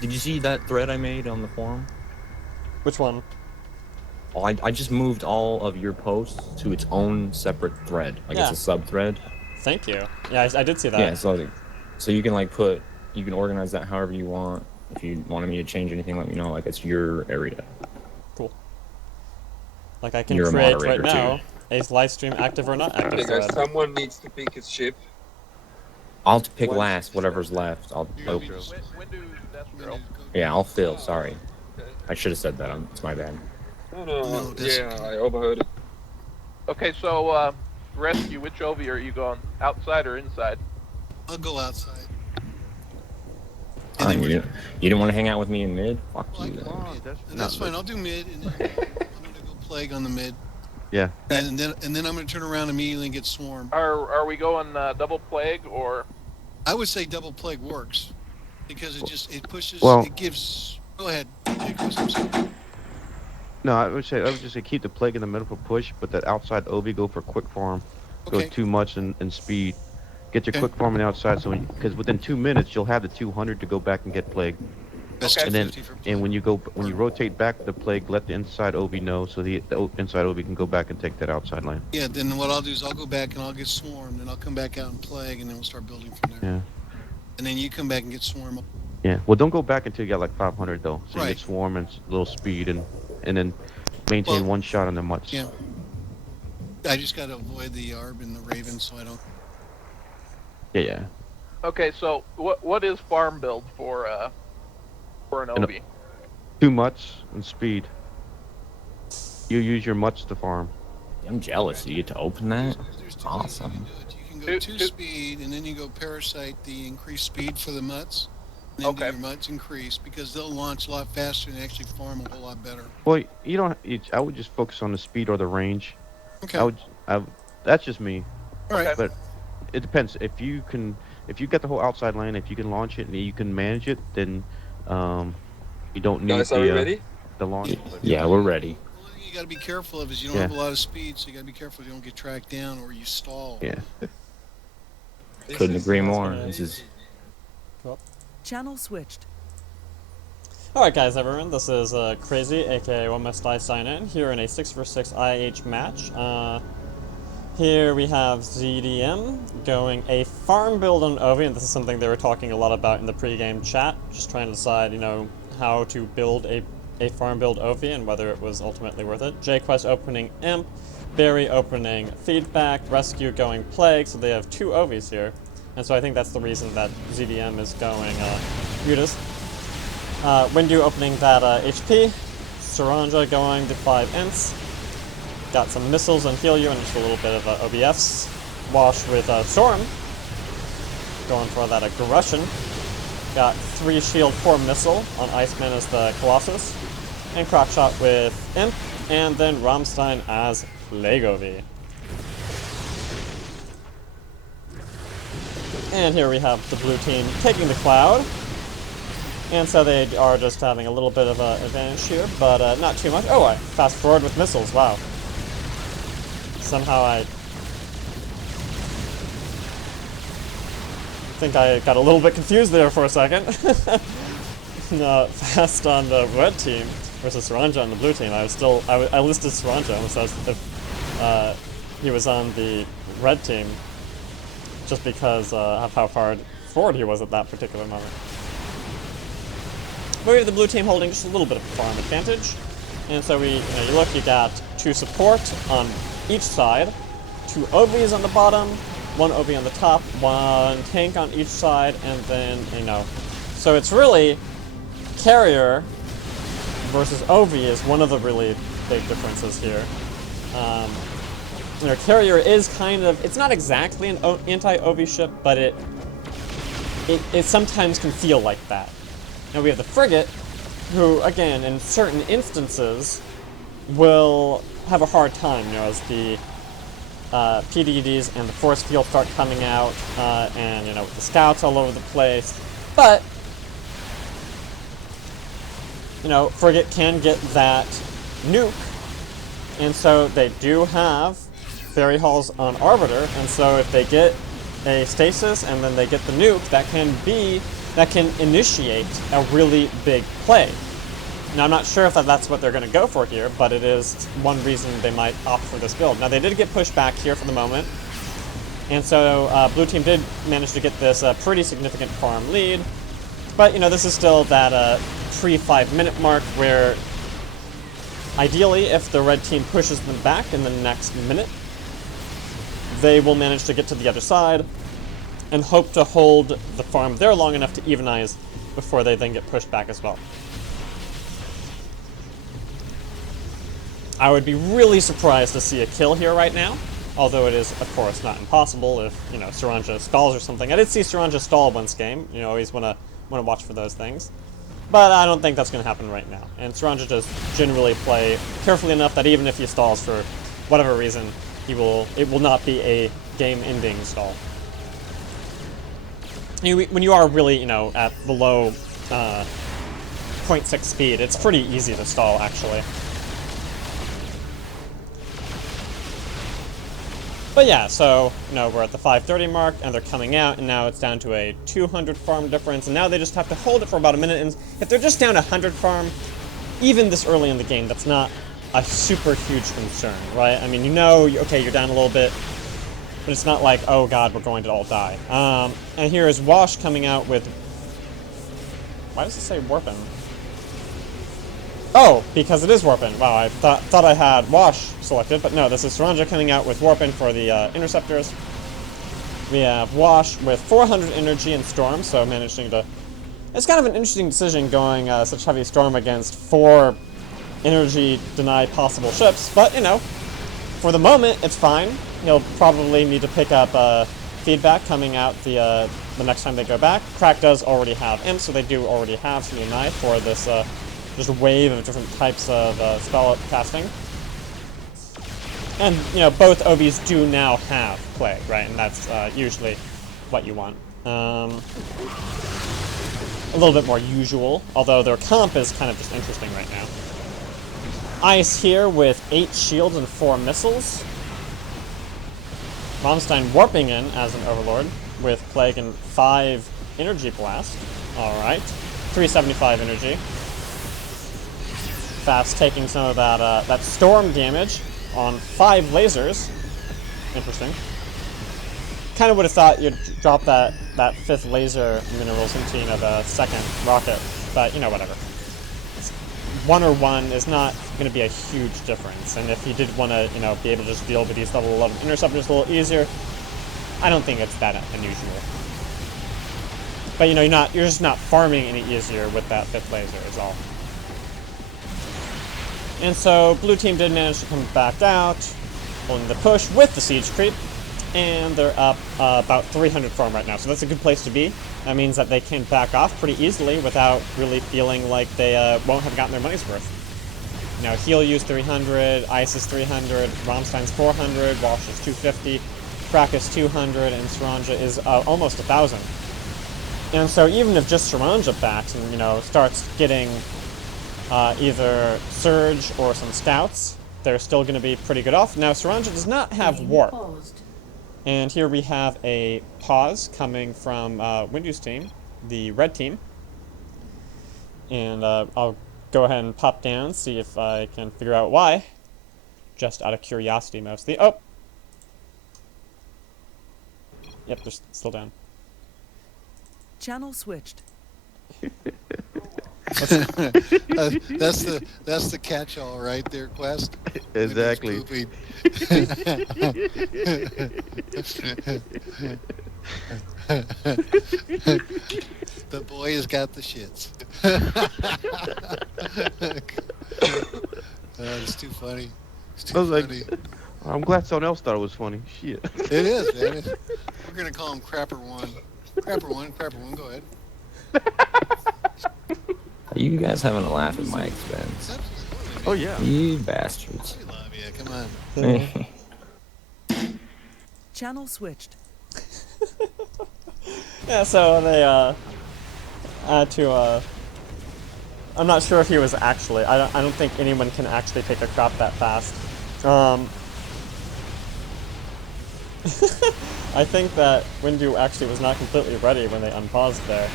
Did you see that thread I made on the forum? Which one? Oh, I just moved all of your posts to its own separate thread. Like Yeah. it's a sub thread. Thank you. Yeah, I did see that. Yeah, so you can like you can organize that however you want. If you wanted me to change anything, let me know. Like it's your area. Cool. Like I can You're a create moderator, right now too. a live stream active or not active Okay, guys, thread. someone needs to pick his ship. I'll pick What? last, whatever's left. When do Destro? Yeah, I'll fill. Sorry, I should have said that. It's my bad. No, yeah, I overheard it. Okay, so rescue. Which OV are you going? Outside or inside? I'll go outside. You didn't want to hang out with me in mid? Fuck you. And that's fine. I'll do mid, and then I'm gonna go plague on the mid. Yeah. And then I'm gonna turn around immediately and get swarmed. Are we going double plague or? I would say double plague works because it pushes. Well- it gives. Go ahead. JQuest, I'm sorry. No, I would just say keep the plague in the middle for push, but that outside OV go for quick farm. Okay. Go too much in speed. Get your Okay. quick farm on the outside, so because within 2 minutes you'll have the 200 to go back and get plague. Best And then 250 for plague. and when you rotate back the plague, let the inside OV know so the inside OV can go back and take that outside lane. Yeah, then what I'll do is I'll go back and I'll get swarmed, and I'll come back out and plague, and then we'll start building from there. Yeah. And then you come back and get swarmed. Yeah. Well, don't go back until you got like 500 though. So you Right. get swarm and a little speed and then maintain Well, one shot on the mutts. Yeah. I just got to avoid the Arb and the Raven so I don't. Yeah. Okay, so what is farm build for an And, OV? 2 mutts and speed. You use your mutts to farm. I'm jealous. You get to open that. Awesome. You can go 2 speed, and then you go parasite the increased speed for the mutts. And then do your mutts increase because they'll launch a lot faster and actually farm a whole lot better. Well, you don't. I would just focus on the speed or the range. Okay. That's just me. All right. But it depends. If you get the whole outside lane, if you can launch it and you can manage it, then you don't need Guys, are we ready? the launch. Yeah, we're ready. You got to be careful of is you don't have a lot of speed, so you got to be careful you don't get tracked down or you stall. Yeah. Couldn't agree more. This is. Cool. Channel switched. Alright guys, everyone, this is Crazy, aka What Must I Sign In, here in a 6vs6 IH match. Here we have ZDM going a farm build on Ovi, and this is something they were talking a lot about in the pre-game chat, just trying to decide, you know, how to build a farm build Ovi and whether it was ultimately worth it. JQuest opening Imp, Barry opening Feedback, Rescue going Plague, so they have 2 Ovis here. And so I think that's the reason that ZDM is going Mutas. Windu opening that HP, Seronja going the 5 Ints, got some missiles and HealYoux and just a little bit of OBFs. Wash with Storm, going for that aggression. Got 3 shield, 4 missile on Iceman as the Colossus, and CRAKSHOTT with Imp, and then Rammstein as Legovi. And here we have the blue team taking the Cloud. And so they are just having a little bit of an advantage here, but not too much. Oh, I fast forward with missiles, wow. Somehow I think I got a little bit confused there for a second. Fast on the red team versus seronja on the blue team. I listed seronja almost as if he was on the red team, just because of how far forward he was at that particular moment. But we have the blue team holding just a little bit of a farm advantage, and so you look, you got 2 support on each side, 2 OVs on the bottom, 1 OV on the top, 1 tank on each side, and then, so it's really carrier versus OV is one of the really big differences here. Carrier is kind of, it's not exactly an anti-OV ship, but it sometimes can feel like that. Now we have the frigate, who, again, in certain instances, will have a hard time, as the PDDs and the force field start coming out, and, with the scouts all over the place. But, frigate can get that nuke And so they do have BairyHalls on Arbiter, and so if they get a stasis and then they get the nuke, that can initiate a really big play. Now I'm not sure if that's what they're going to go for here, but it is one reason they might opt for this build. Now they did get pushed back here for the moment, and so blue team did manage to get this pretty significant farm lead, but you know, this is still that pre-5 minute mark where ideally if the red team pushes them back in the next minute, they will manage to get to the other side and hope to hold the farm there long enough to evenize before they then get pushed back as well. I would be really surprised to see a kill here right now, although it is, of course, not impossible if, you know, seronja stalls or something. I did see seronja stall once game. You know, always want to watch for those things. But I don't think that's going to happen right now. And seronja does generally play carefully enough that even if he stalls for whatever reason, it will not be a game-ending stall. When you are really, you know, at below 0.6 speed, it's pretty easy to stall, actually. But yeah, so, you know, we're at the 530 mark, and they're coming out, and now it's down to a 200 farm difference, and now they just have to hold it for about a minute, and if they're just down 100 farm, even this early in the game, that's not a super huge concern, right? I mean, you know, okay, you're down a little bit, but it's not like, oh god, we're going to all die. And here is Wash coming out with... Why does it say Warpin? Oh, because it is Warpin. Wow, I thought I had Wash selected, but no, this is seronja coming out with Warpin for the Interceptors. We have Wash with 400 energy and Storm, so managing to... It's kind of an interesting decision going such heavy Storm against 4 energy deny possible ships, but, you know, for the moment, it's fine. He'll probably need to pick up feedback coming out the next time they go back. Crack does already have Imp, so they do already have some deny for this just a wave of different types of spell casting. And, you know, both OVs do now have Plague, right? And that's usually what you want. A little bit more usual, although their comp is kind of just interesting right now. Ice here with 8 shields and 4 missiles. Rammstein warping in as an Overlord with Plague and 5 Energy Blast. Alright. 375 energy. Fast taking some of that storm damage on 5 lasers. Interesting. Kind of would have thought you'd drop that 5th laser minerals into, you know, the 2nd rocket, but, you know, whatever. 1 or 1 is not going to be a huge difference, and if you did want to, you know, be able to just deal with these level 11 interceptors a little easier, I don't think it's that unusual. But, you know, you're just not farming any easier with that 5th laser is all. And so blue team did manage to come back out, holding the push with the siege creep, and they're up about 300 farm right now, so that's a good place to be. That means that they can back off pretty easily without really feeling like they won't have gotten their money's worth. Now, xIHealYoux 300, Ice is 300, Rammstein's 400, Wash is 250, Crack is 200, and seronja is almost 1,000. And so even if just seronja backs and, you know, starts getting either Surge or some Scouts, they're still going to be pretty good off. Now, seronja does not have Warp. And here we have a pause coming from Windew's team, the red team. And I'll go ahead and pop down, see if I can figure out why. Just out of curiosity, mostly. Oh! Yep, they're still down. Channel switched. That's the catch-all right there, Quest. Exactly. The boy has got the shits. It's too funny. It's too funny. I'm glad someone else thought it was funny. Shit. It is, man. We're gonna call him Crapper1. Crapper1, go ahead. Are you guys having a laugh at my expense? Oh yeah. You bastards. We love you. Come on. Channel switched. Yeah, so they had to I'm not sure if he was actually, I don't think anyone can actually take a crop that fast. I think that Windu actually was not completely ready when they unpaused there.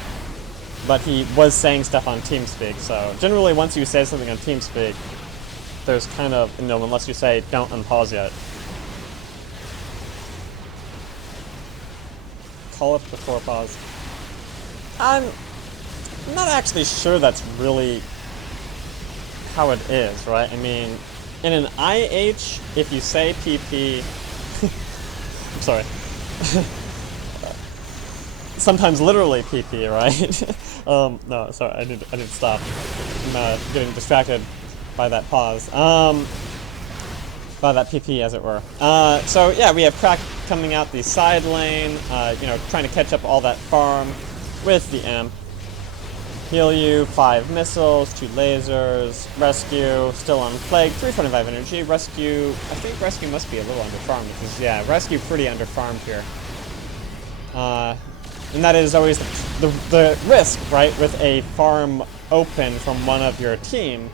But he was saying stuff on TeamSpeak, so generally once you say something on TeamSpeak, there's kind of, you know, unless you say don't unpause yet. Call up before pause. I'm not actually sure that's really how it is, right? I mean, in an IH, if you say PP, I'm sorry. Sometimes literally PP, right? No, sorry, I need to stop. I'm getting distracted by that pause. By that PP, as it were. So yeah, we have Crack coming out the side lane, you know, trying to catch up all that farm with the imp. HealYoux, 5 missiles, 2 lasers, Rescue, still on Plague, 325 energy. Rescue, I think Rescue must be a little underfarmed, because yeah, Rescue pretty underfarmed here. And that is always the risk, right, with a farm open from one of your team,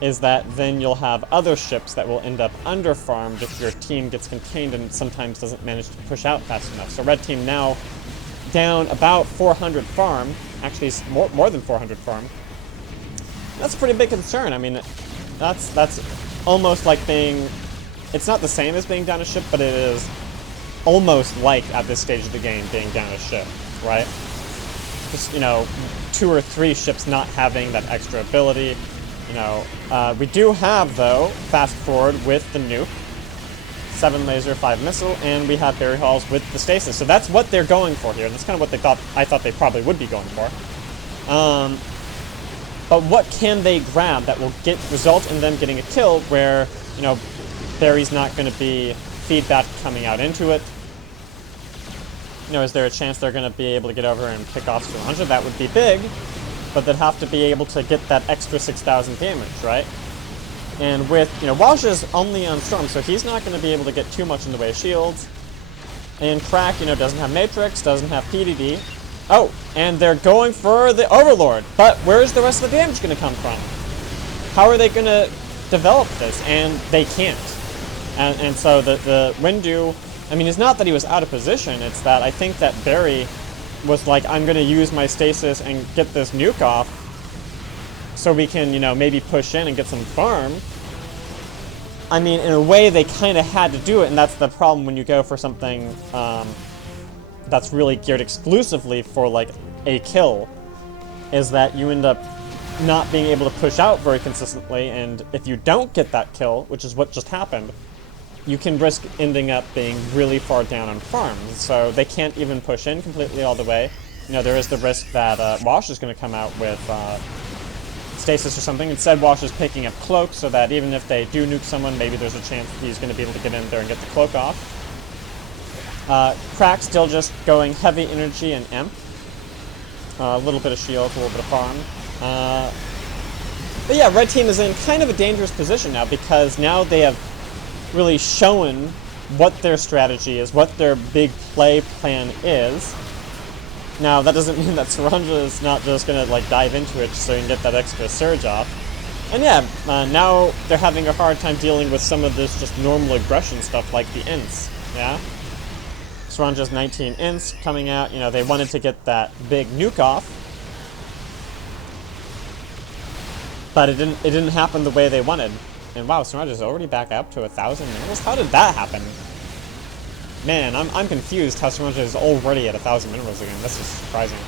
is that then you'll have other ships that will end up underfarmed if your team gets contained and sometimes doesn't manage to push out fast enough. So red team now down about 400 farm, actually more than 400 farm. That's a pretty big concern. I mean, that's almost like being, it's not the same as being down a ship, but it is almost like at this stage of the game being down a ship, right? Just, you know, 2 or 3 ships not having that extra ability. You know, we do have, though, fast forward with the nuke, 7 laser, 5 missile, and we have BairyHalls with the stasis. So that's what they're going for here. That's kind of what I thought they probably would be going for. But what can they grab that will result in them getting a kill where, you know, Barry's not going to be feedback coming out into it? You know, is there a chance they're going to be able to get over and pick off seronja? That would be big, but they'd have to be able to get that extra 6,000 damage, right? And with, you know, Wash is only on Storm, so he's not going to be able to get too much in the way of shields. And Crack, you know, doesn't have Matrix, doesn't have PDD. Oh, and they're going for the Overlord. But where's the rest of the damage going to come from? How are they going to develop this? And they can't. And so the Windu, I mean, it's not that he was out of position, it's that I think that Barry was like, I'm going to use my stasis and get this nuke off so we can, you know, maybe push in and get some farm. I mean, in a way, they kind of had to do it, and that's the problem when you go for something that's really geared exclusively for, like, a kill, is that you end up not being able to push out very consistently, and if you don't get that kill, which is what just happened, you can risk ending up being really far down on farms. So they can't even push in completely all the way. You know, there is the risk that Wash is going to come out with stasis or something. Instead, Wash is picking up Cloak so that even if they do nuke someone, maybe there's a chance that he's going to be able to get in there and get the Cloak off. Crack still just going heavy energy and Imp. A little bit of shield, a little bit of farm. But yeah, red team is in kind of a dangerous position now because now they have really shown what their strategy is, what their big play plan is. Now, that doesn't mean that seronja is not just going to, like, dive into it so you can get that extra surge off. And yeah, now they're having a hard time dealing with some of this just normal aggression stuff like the ints, yeah? seronja's 19 ints coming out, you know, they wanted to get that big nuke off. But it didn't happen the way they wanted. And wow, seronja's already back up to 1,000 minerals? How did that happen? Man, I'm confused how seronja is already at 1,000 minerals again. This is surprising.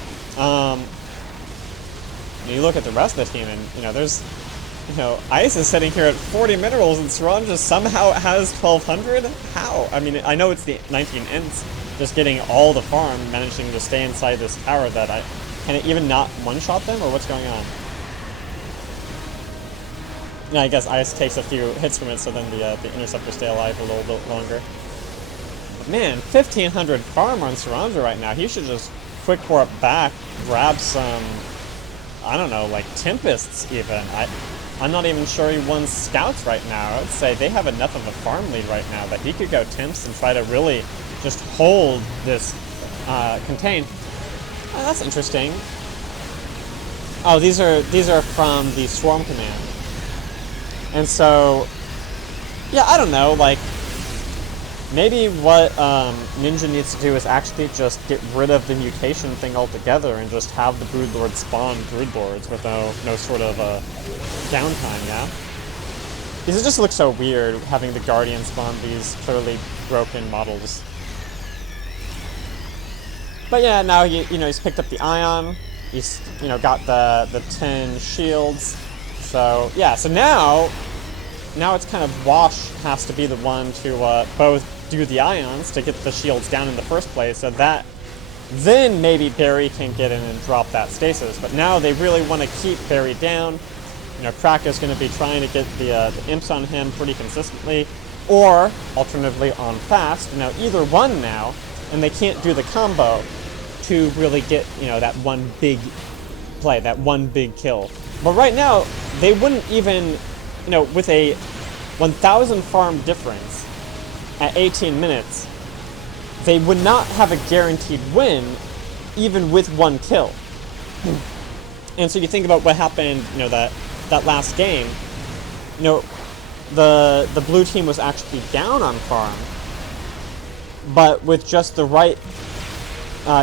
You look at the rest of the team and, you know, there's, you know, Ice is sitting here at 40 minerals and seronja somehow has 1,200? How? I mean, I know it's the 19 ints just getting all the farm, managing to stay inside this tower that can it even not one-shot them, or what's going on? Yeah, I guess Ice takes a few hits from it, so then the interceptors stay alive a little bit longer. But man, 1,500 farm on seronja right now. He should just quick warp back, grab some, I don't know, like Tempests even. I'm not even sure he wants scouts right now. I would say they have enough of a farm lead right now that he could go Temps and try to really just hold this contain. Oh, that's interesting. Oh, these are from the Swarm command. And so, Yeah, I don't know, like, maybe what Ninja needs to do is actually just get rid of the mutation thing altogether and just have the Broodlord spawn Broodlords with no sort of downtime, yeah? Because it just looks so weird having the Guardian spawn these clearly broken models. But yeah, now he's picked up the Ion. He's got the 10 shields. So yeah, so now it's kind of Wash has to be the one to both do the Ions to get the shields down in the first place, so that then maybe Barry can get in and drop that stasis. But now they really want to keep Barry down. Krak is going to be trying to get the imps on him pretty consistently, or alternatively on fast. Either one now, and they can't do the combo to really get that one big play, that one big kill. But right now they wouldn't even, with a 1,000 farm difference at 18 minutes, they would not have a guaranteed win even with one kill. And so you think about what happened, that last game, the blue team was actually down on farm, but with just the right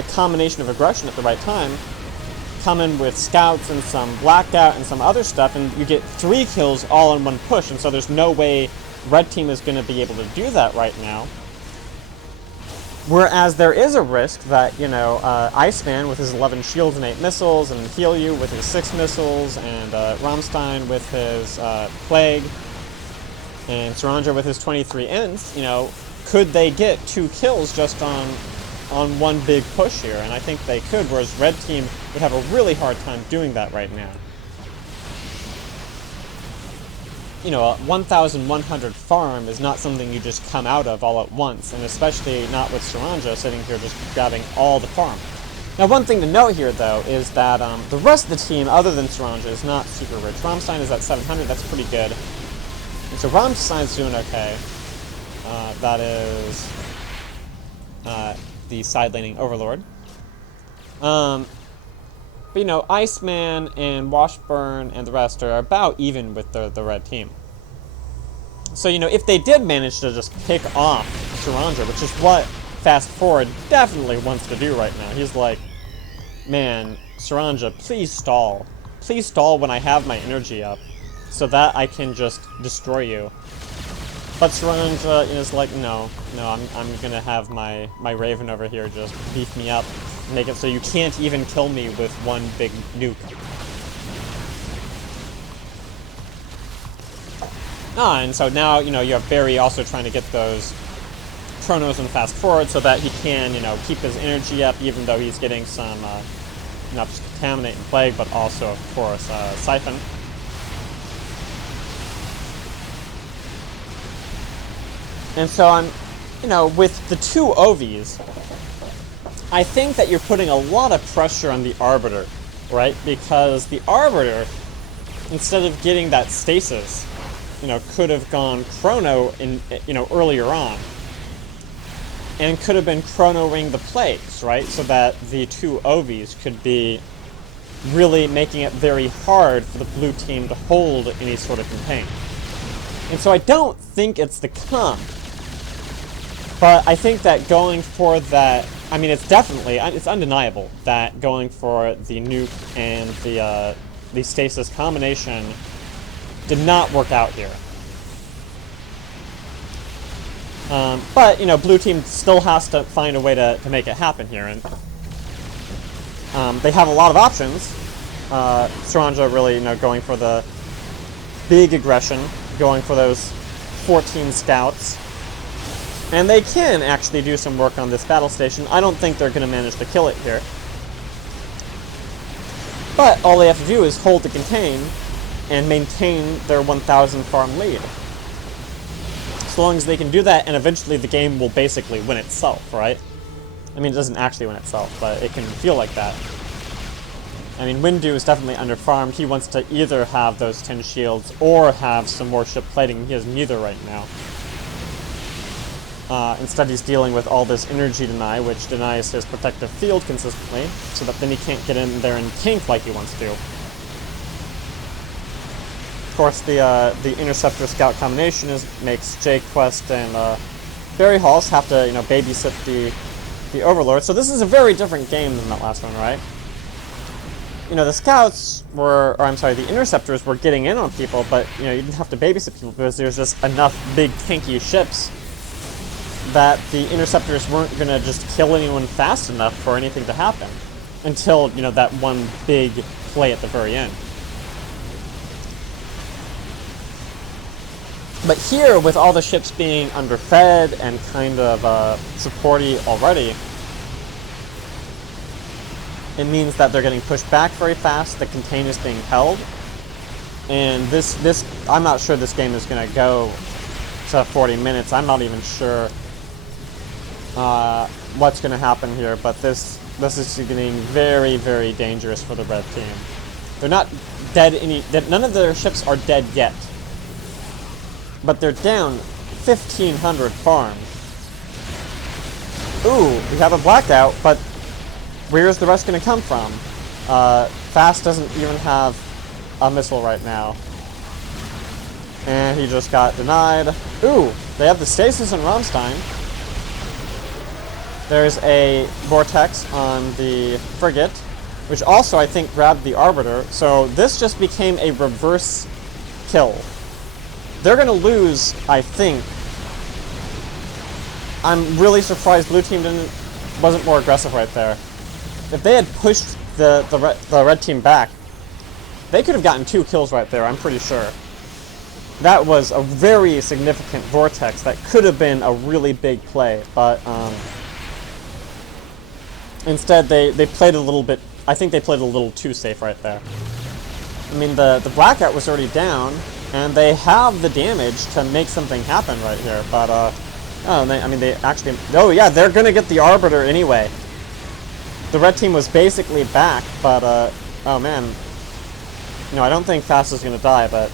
combination of aggression at the right time, come in with scouts and some blackout and some other stuff, and you get 3 kills all in one push, and so there's no way red team is going to be able to do that right now. Whereas there is a risk that, Iceman with his 11 shields and 8 missiles, and xIHealYoux with his 6 missiles, and Rammstein with his plague, and seronja with his 23 ends, could they get 2 kills just on one big push here? And I think they could, whereas red team would have a really hard time doing that right now. A 1,100 farm is not something you just come out of all at once, and especially not with seronja sitting here just grabbing all the farm. Now, one thing to note here, though, is that the rest of the team, other than seronja, is not super rich. Rammstein is at 700, that's pretty good. And so Rammstein's doing okay. That is the side laning overlord. But Iceman and Washburne and the rest are about even with the red team. So if they did manage to just pick off seronja, which is what Fast Forward definitely wants to do right now. He's like, man, seronja, please stall. Please stall when I have my energy up, so that I can just destroy you. But seronja is like, no, I'm gonna have my Raven over here just beef me up, make it so you can't even kill me with one big nuke. And so now, you have Barry also trying to get those Chronos and Fast Forward so that he can, keep his energy up, even though he's getting some, not just Contaminate and Plague, but also, of course, Siphon. And so I'm, with the 2 OVs, I think that you're putting a lot of pressure on the Arbiter, right? Because the Arbiter, instead of getting that stasis, could have gone Chrono in, earlier on. And could have been Chrono-ing the Plagues, right? So that the 2 OVs could be really making it very hard for the blue team to hold any sort of campaign. And so I don't think it's the comp. But I think that going for that, I mean, it's undeniable that going for the nuke and the stasis combination did not work out here. But, blue team still has to find a way to make it happen here, and they have a lot of options. seronja really, going for the big aggression, going for those 14 scouts. And they can actually do some work on this battle station. I don't think they're going to manage to kill it here. But all they have to do is hold the contain and maintain their 1,000 farm lead. So long as they can do that, and eventually the game will basically win itself, right? I mean, it doesn't actually win itself, but it can feel like that. I mean, Windu is definitely underfarmed. He wants to either have those 10 shields or have some more ship plating. He has neither right now. Instead, he's dealing with all this energy deny, which denies his protective field consistently, so that then he can't get in there and tank like he wants to. course, the Interceptor Scout combination makes JQuest and BairyHalls have to, you know, babysit the Overlord. So this is a very different game than that last one, right? You know, the Scouts were, or I'm sorry, the Interceptors were getting in on people, but, you know, you didn't have to babysit people because there's just enough big tanky ships that the Interceptors weren't going to just kill anyone fast enough for anything to happen until, you know, that one big play at the very end. But here, with all the ships being underfed and kind of supporty already, it means that they're getting pushed back very fast, the contain is being held, and this I'm not sure this game is going to go to 40 minutes. I'm not even sure what's going to happen here, but this is getting very, very dangerous for the red team. They're not dead none of their ships are dead yet, but they're down 1,500 farm. Ooh, we have a blackout, but where's the rest going to come from? Fast doesn't even have a missile right now. And he just got denied. Ooh, they have the stasis on Rammstein. There's a vortex on the frigate, which also, I think, grabbed the Arbiter. So this just became a reverse kill. They're going to lose, I think. I'm really surprised Blue Team wasn't more aggressive right there. If they had pushed the red team back, they could have gotten 2 kills right there, I'm pretty sure. That was a very significant vortex that could have been a really big play, but instead they played a little bit, I think they played a little too safe right there. I mean, the blackout was already down, and they have the damage to make something happen right here, but they actually, oh yeah, they're gonna get the Arbiter anyway. The red team was basically back, but, oh man. No, I don't think Fast is gonna die, but...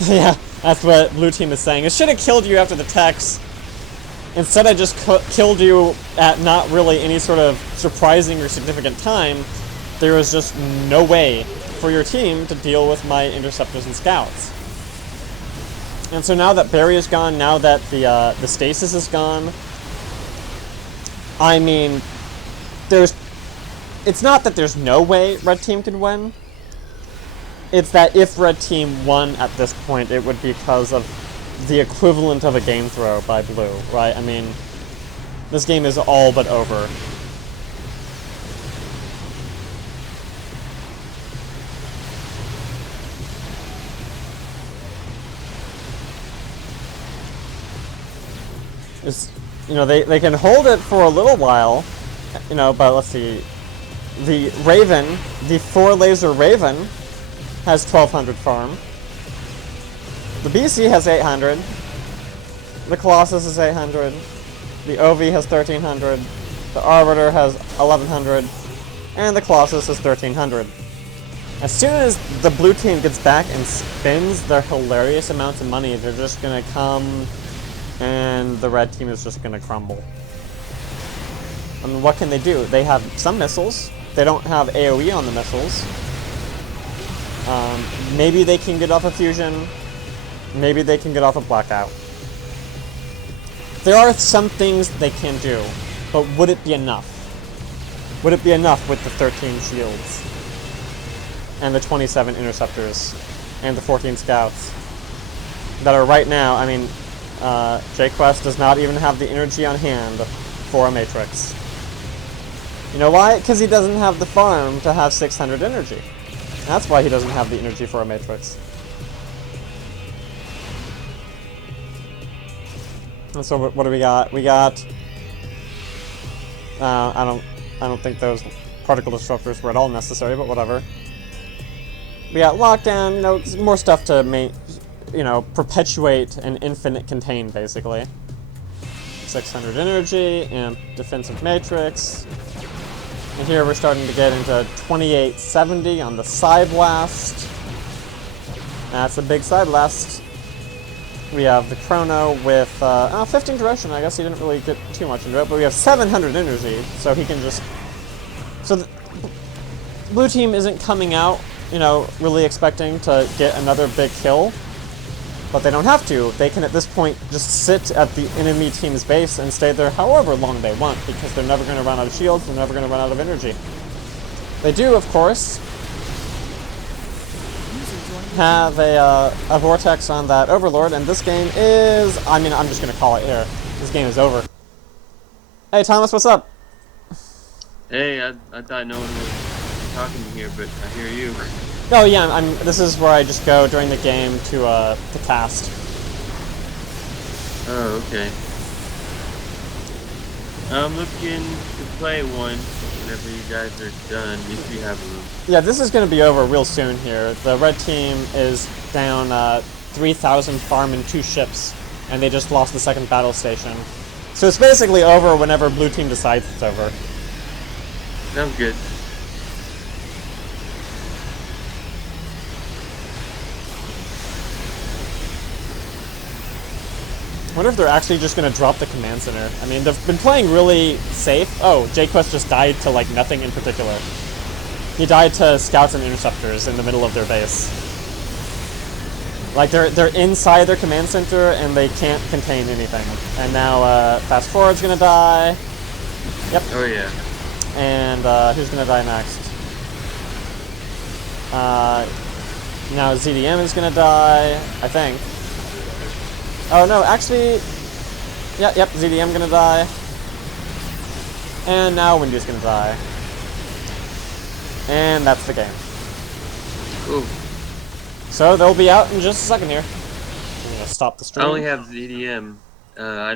yeah, that's what Blue Team is saying. It should have killed you after the techs. Instead, I just killed you at not really any sort of surprising or significant time. There was just no way for your team to deal with my Interceptors and Scouts. And so now that Barry is gone, now that the stasis is gone, I mean, it's not that there's no way Red Team could win. It's that if Red Team won at this point, it would be because of the equivalent of a game throw by Blue, right? I mean, this game is all but over. You know, they can hold it for a little while, you know, but let's see. The Raven, the 4-laser Raven, has 1,200 farm. The BC has 800. The Colossus is 800. The OV has 1,300. The Arbiter has 1,100. And the Colossus is 1,300. As soon as the Blue Team gets back and spends their hilarious amounts of money, they're just gonna come and the red team is just going to crumble. I mean, what can they do? They have some missiles. They don't have AoE on the missiles. Maybe they can get off a fusion. Maybe they can get off a blackout. There are some things they can do, but would it be enough? Would it be enough with the 13 shields? And the 27 interceptors? And the 14 scouts? That are right now, I mean, JQuest does not even have the energy on hand for a Matrix. You know why? Because he doesn't have the farm to have 600 energy. That's why he doesn't have the energy for a Matrix. And so what do we got? We got... I don't think those particle disruptors were at all necessary, but whatever. We got lockdown, you know, more stuff to perpetuate an infinite contain, basically. 600 energy and defensive matrix. And here we're starting to get into 2870 on the side blast. That's a big side blast. We have the chrono with 15 duration. I guess he didn't really get too much into it, but we have 700 energy, so he can just... So blue team isn't coming out, you know, really expecting to get another big kill. But they don't have to. They can, at this point, just sit at the enemy team's base and stay there however long they want, because they're never going to run out of shields, they're never going to run out of energy. They do, of course, have a vortex on that Overlord, and this game is... I mean, I'm just going to call it here. This game is over. Hey, Thomas, what's up? Hey, I thought no one was talking here, but I hear you. Oh yeah, this is where I just go during the game to cast. Oh, okay. I'm looking to play one whenever you guys are done, if you have room. Yeah, this is going to be over real soon here. The red team is down 3,000 farm and 2 ships, and they just lost the second battle station. So it's basically over whenever blue team decides it's over. Sounds good. I wonder if they're actually just going to drop the command center. I mean, they've been playing really safe. Oh, JQuest just died to, like, nothing in particular. He died to scouts and interceptors in the middle of their base. Like, they're inside their command center, and they can't contain anything. And now, fast forward's going to die. Yep. Oh, yeah. And, who's going to die next? Now ZDM is going to die, I think. Oh no, actually, yep, ZDM gonna die. And now Windy's gonna die. And that's the game. Ooh. So they'll be out in just a second here. I'm gonna stop the stream. I only have ZDM. I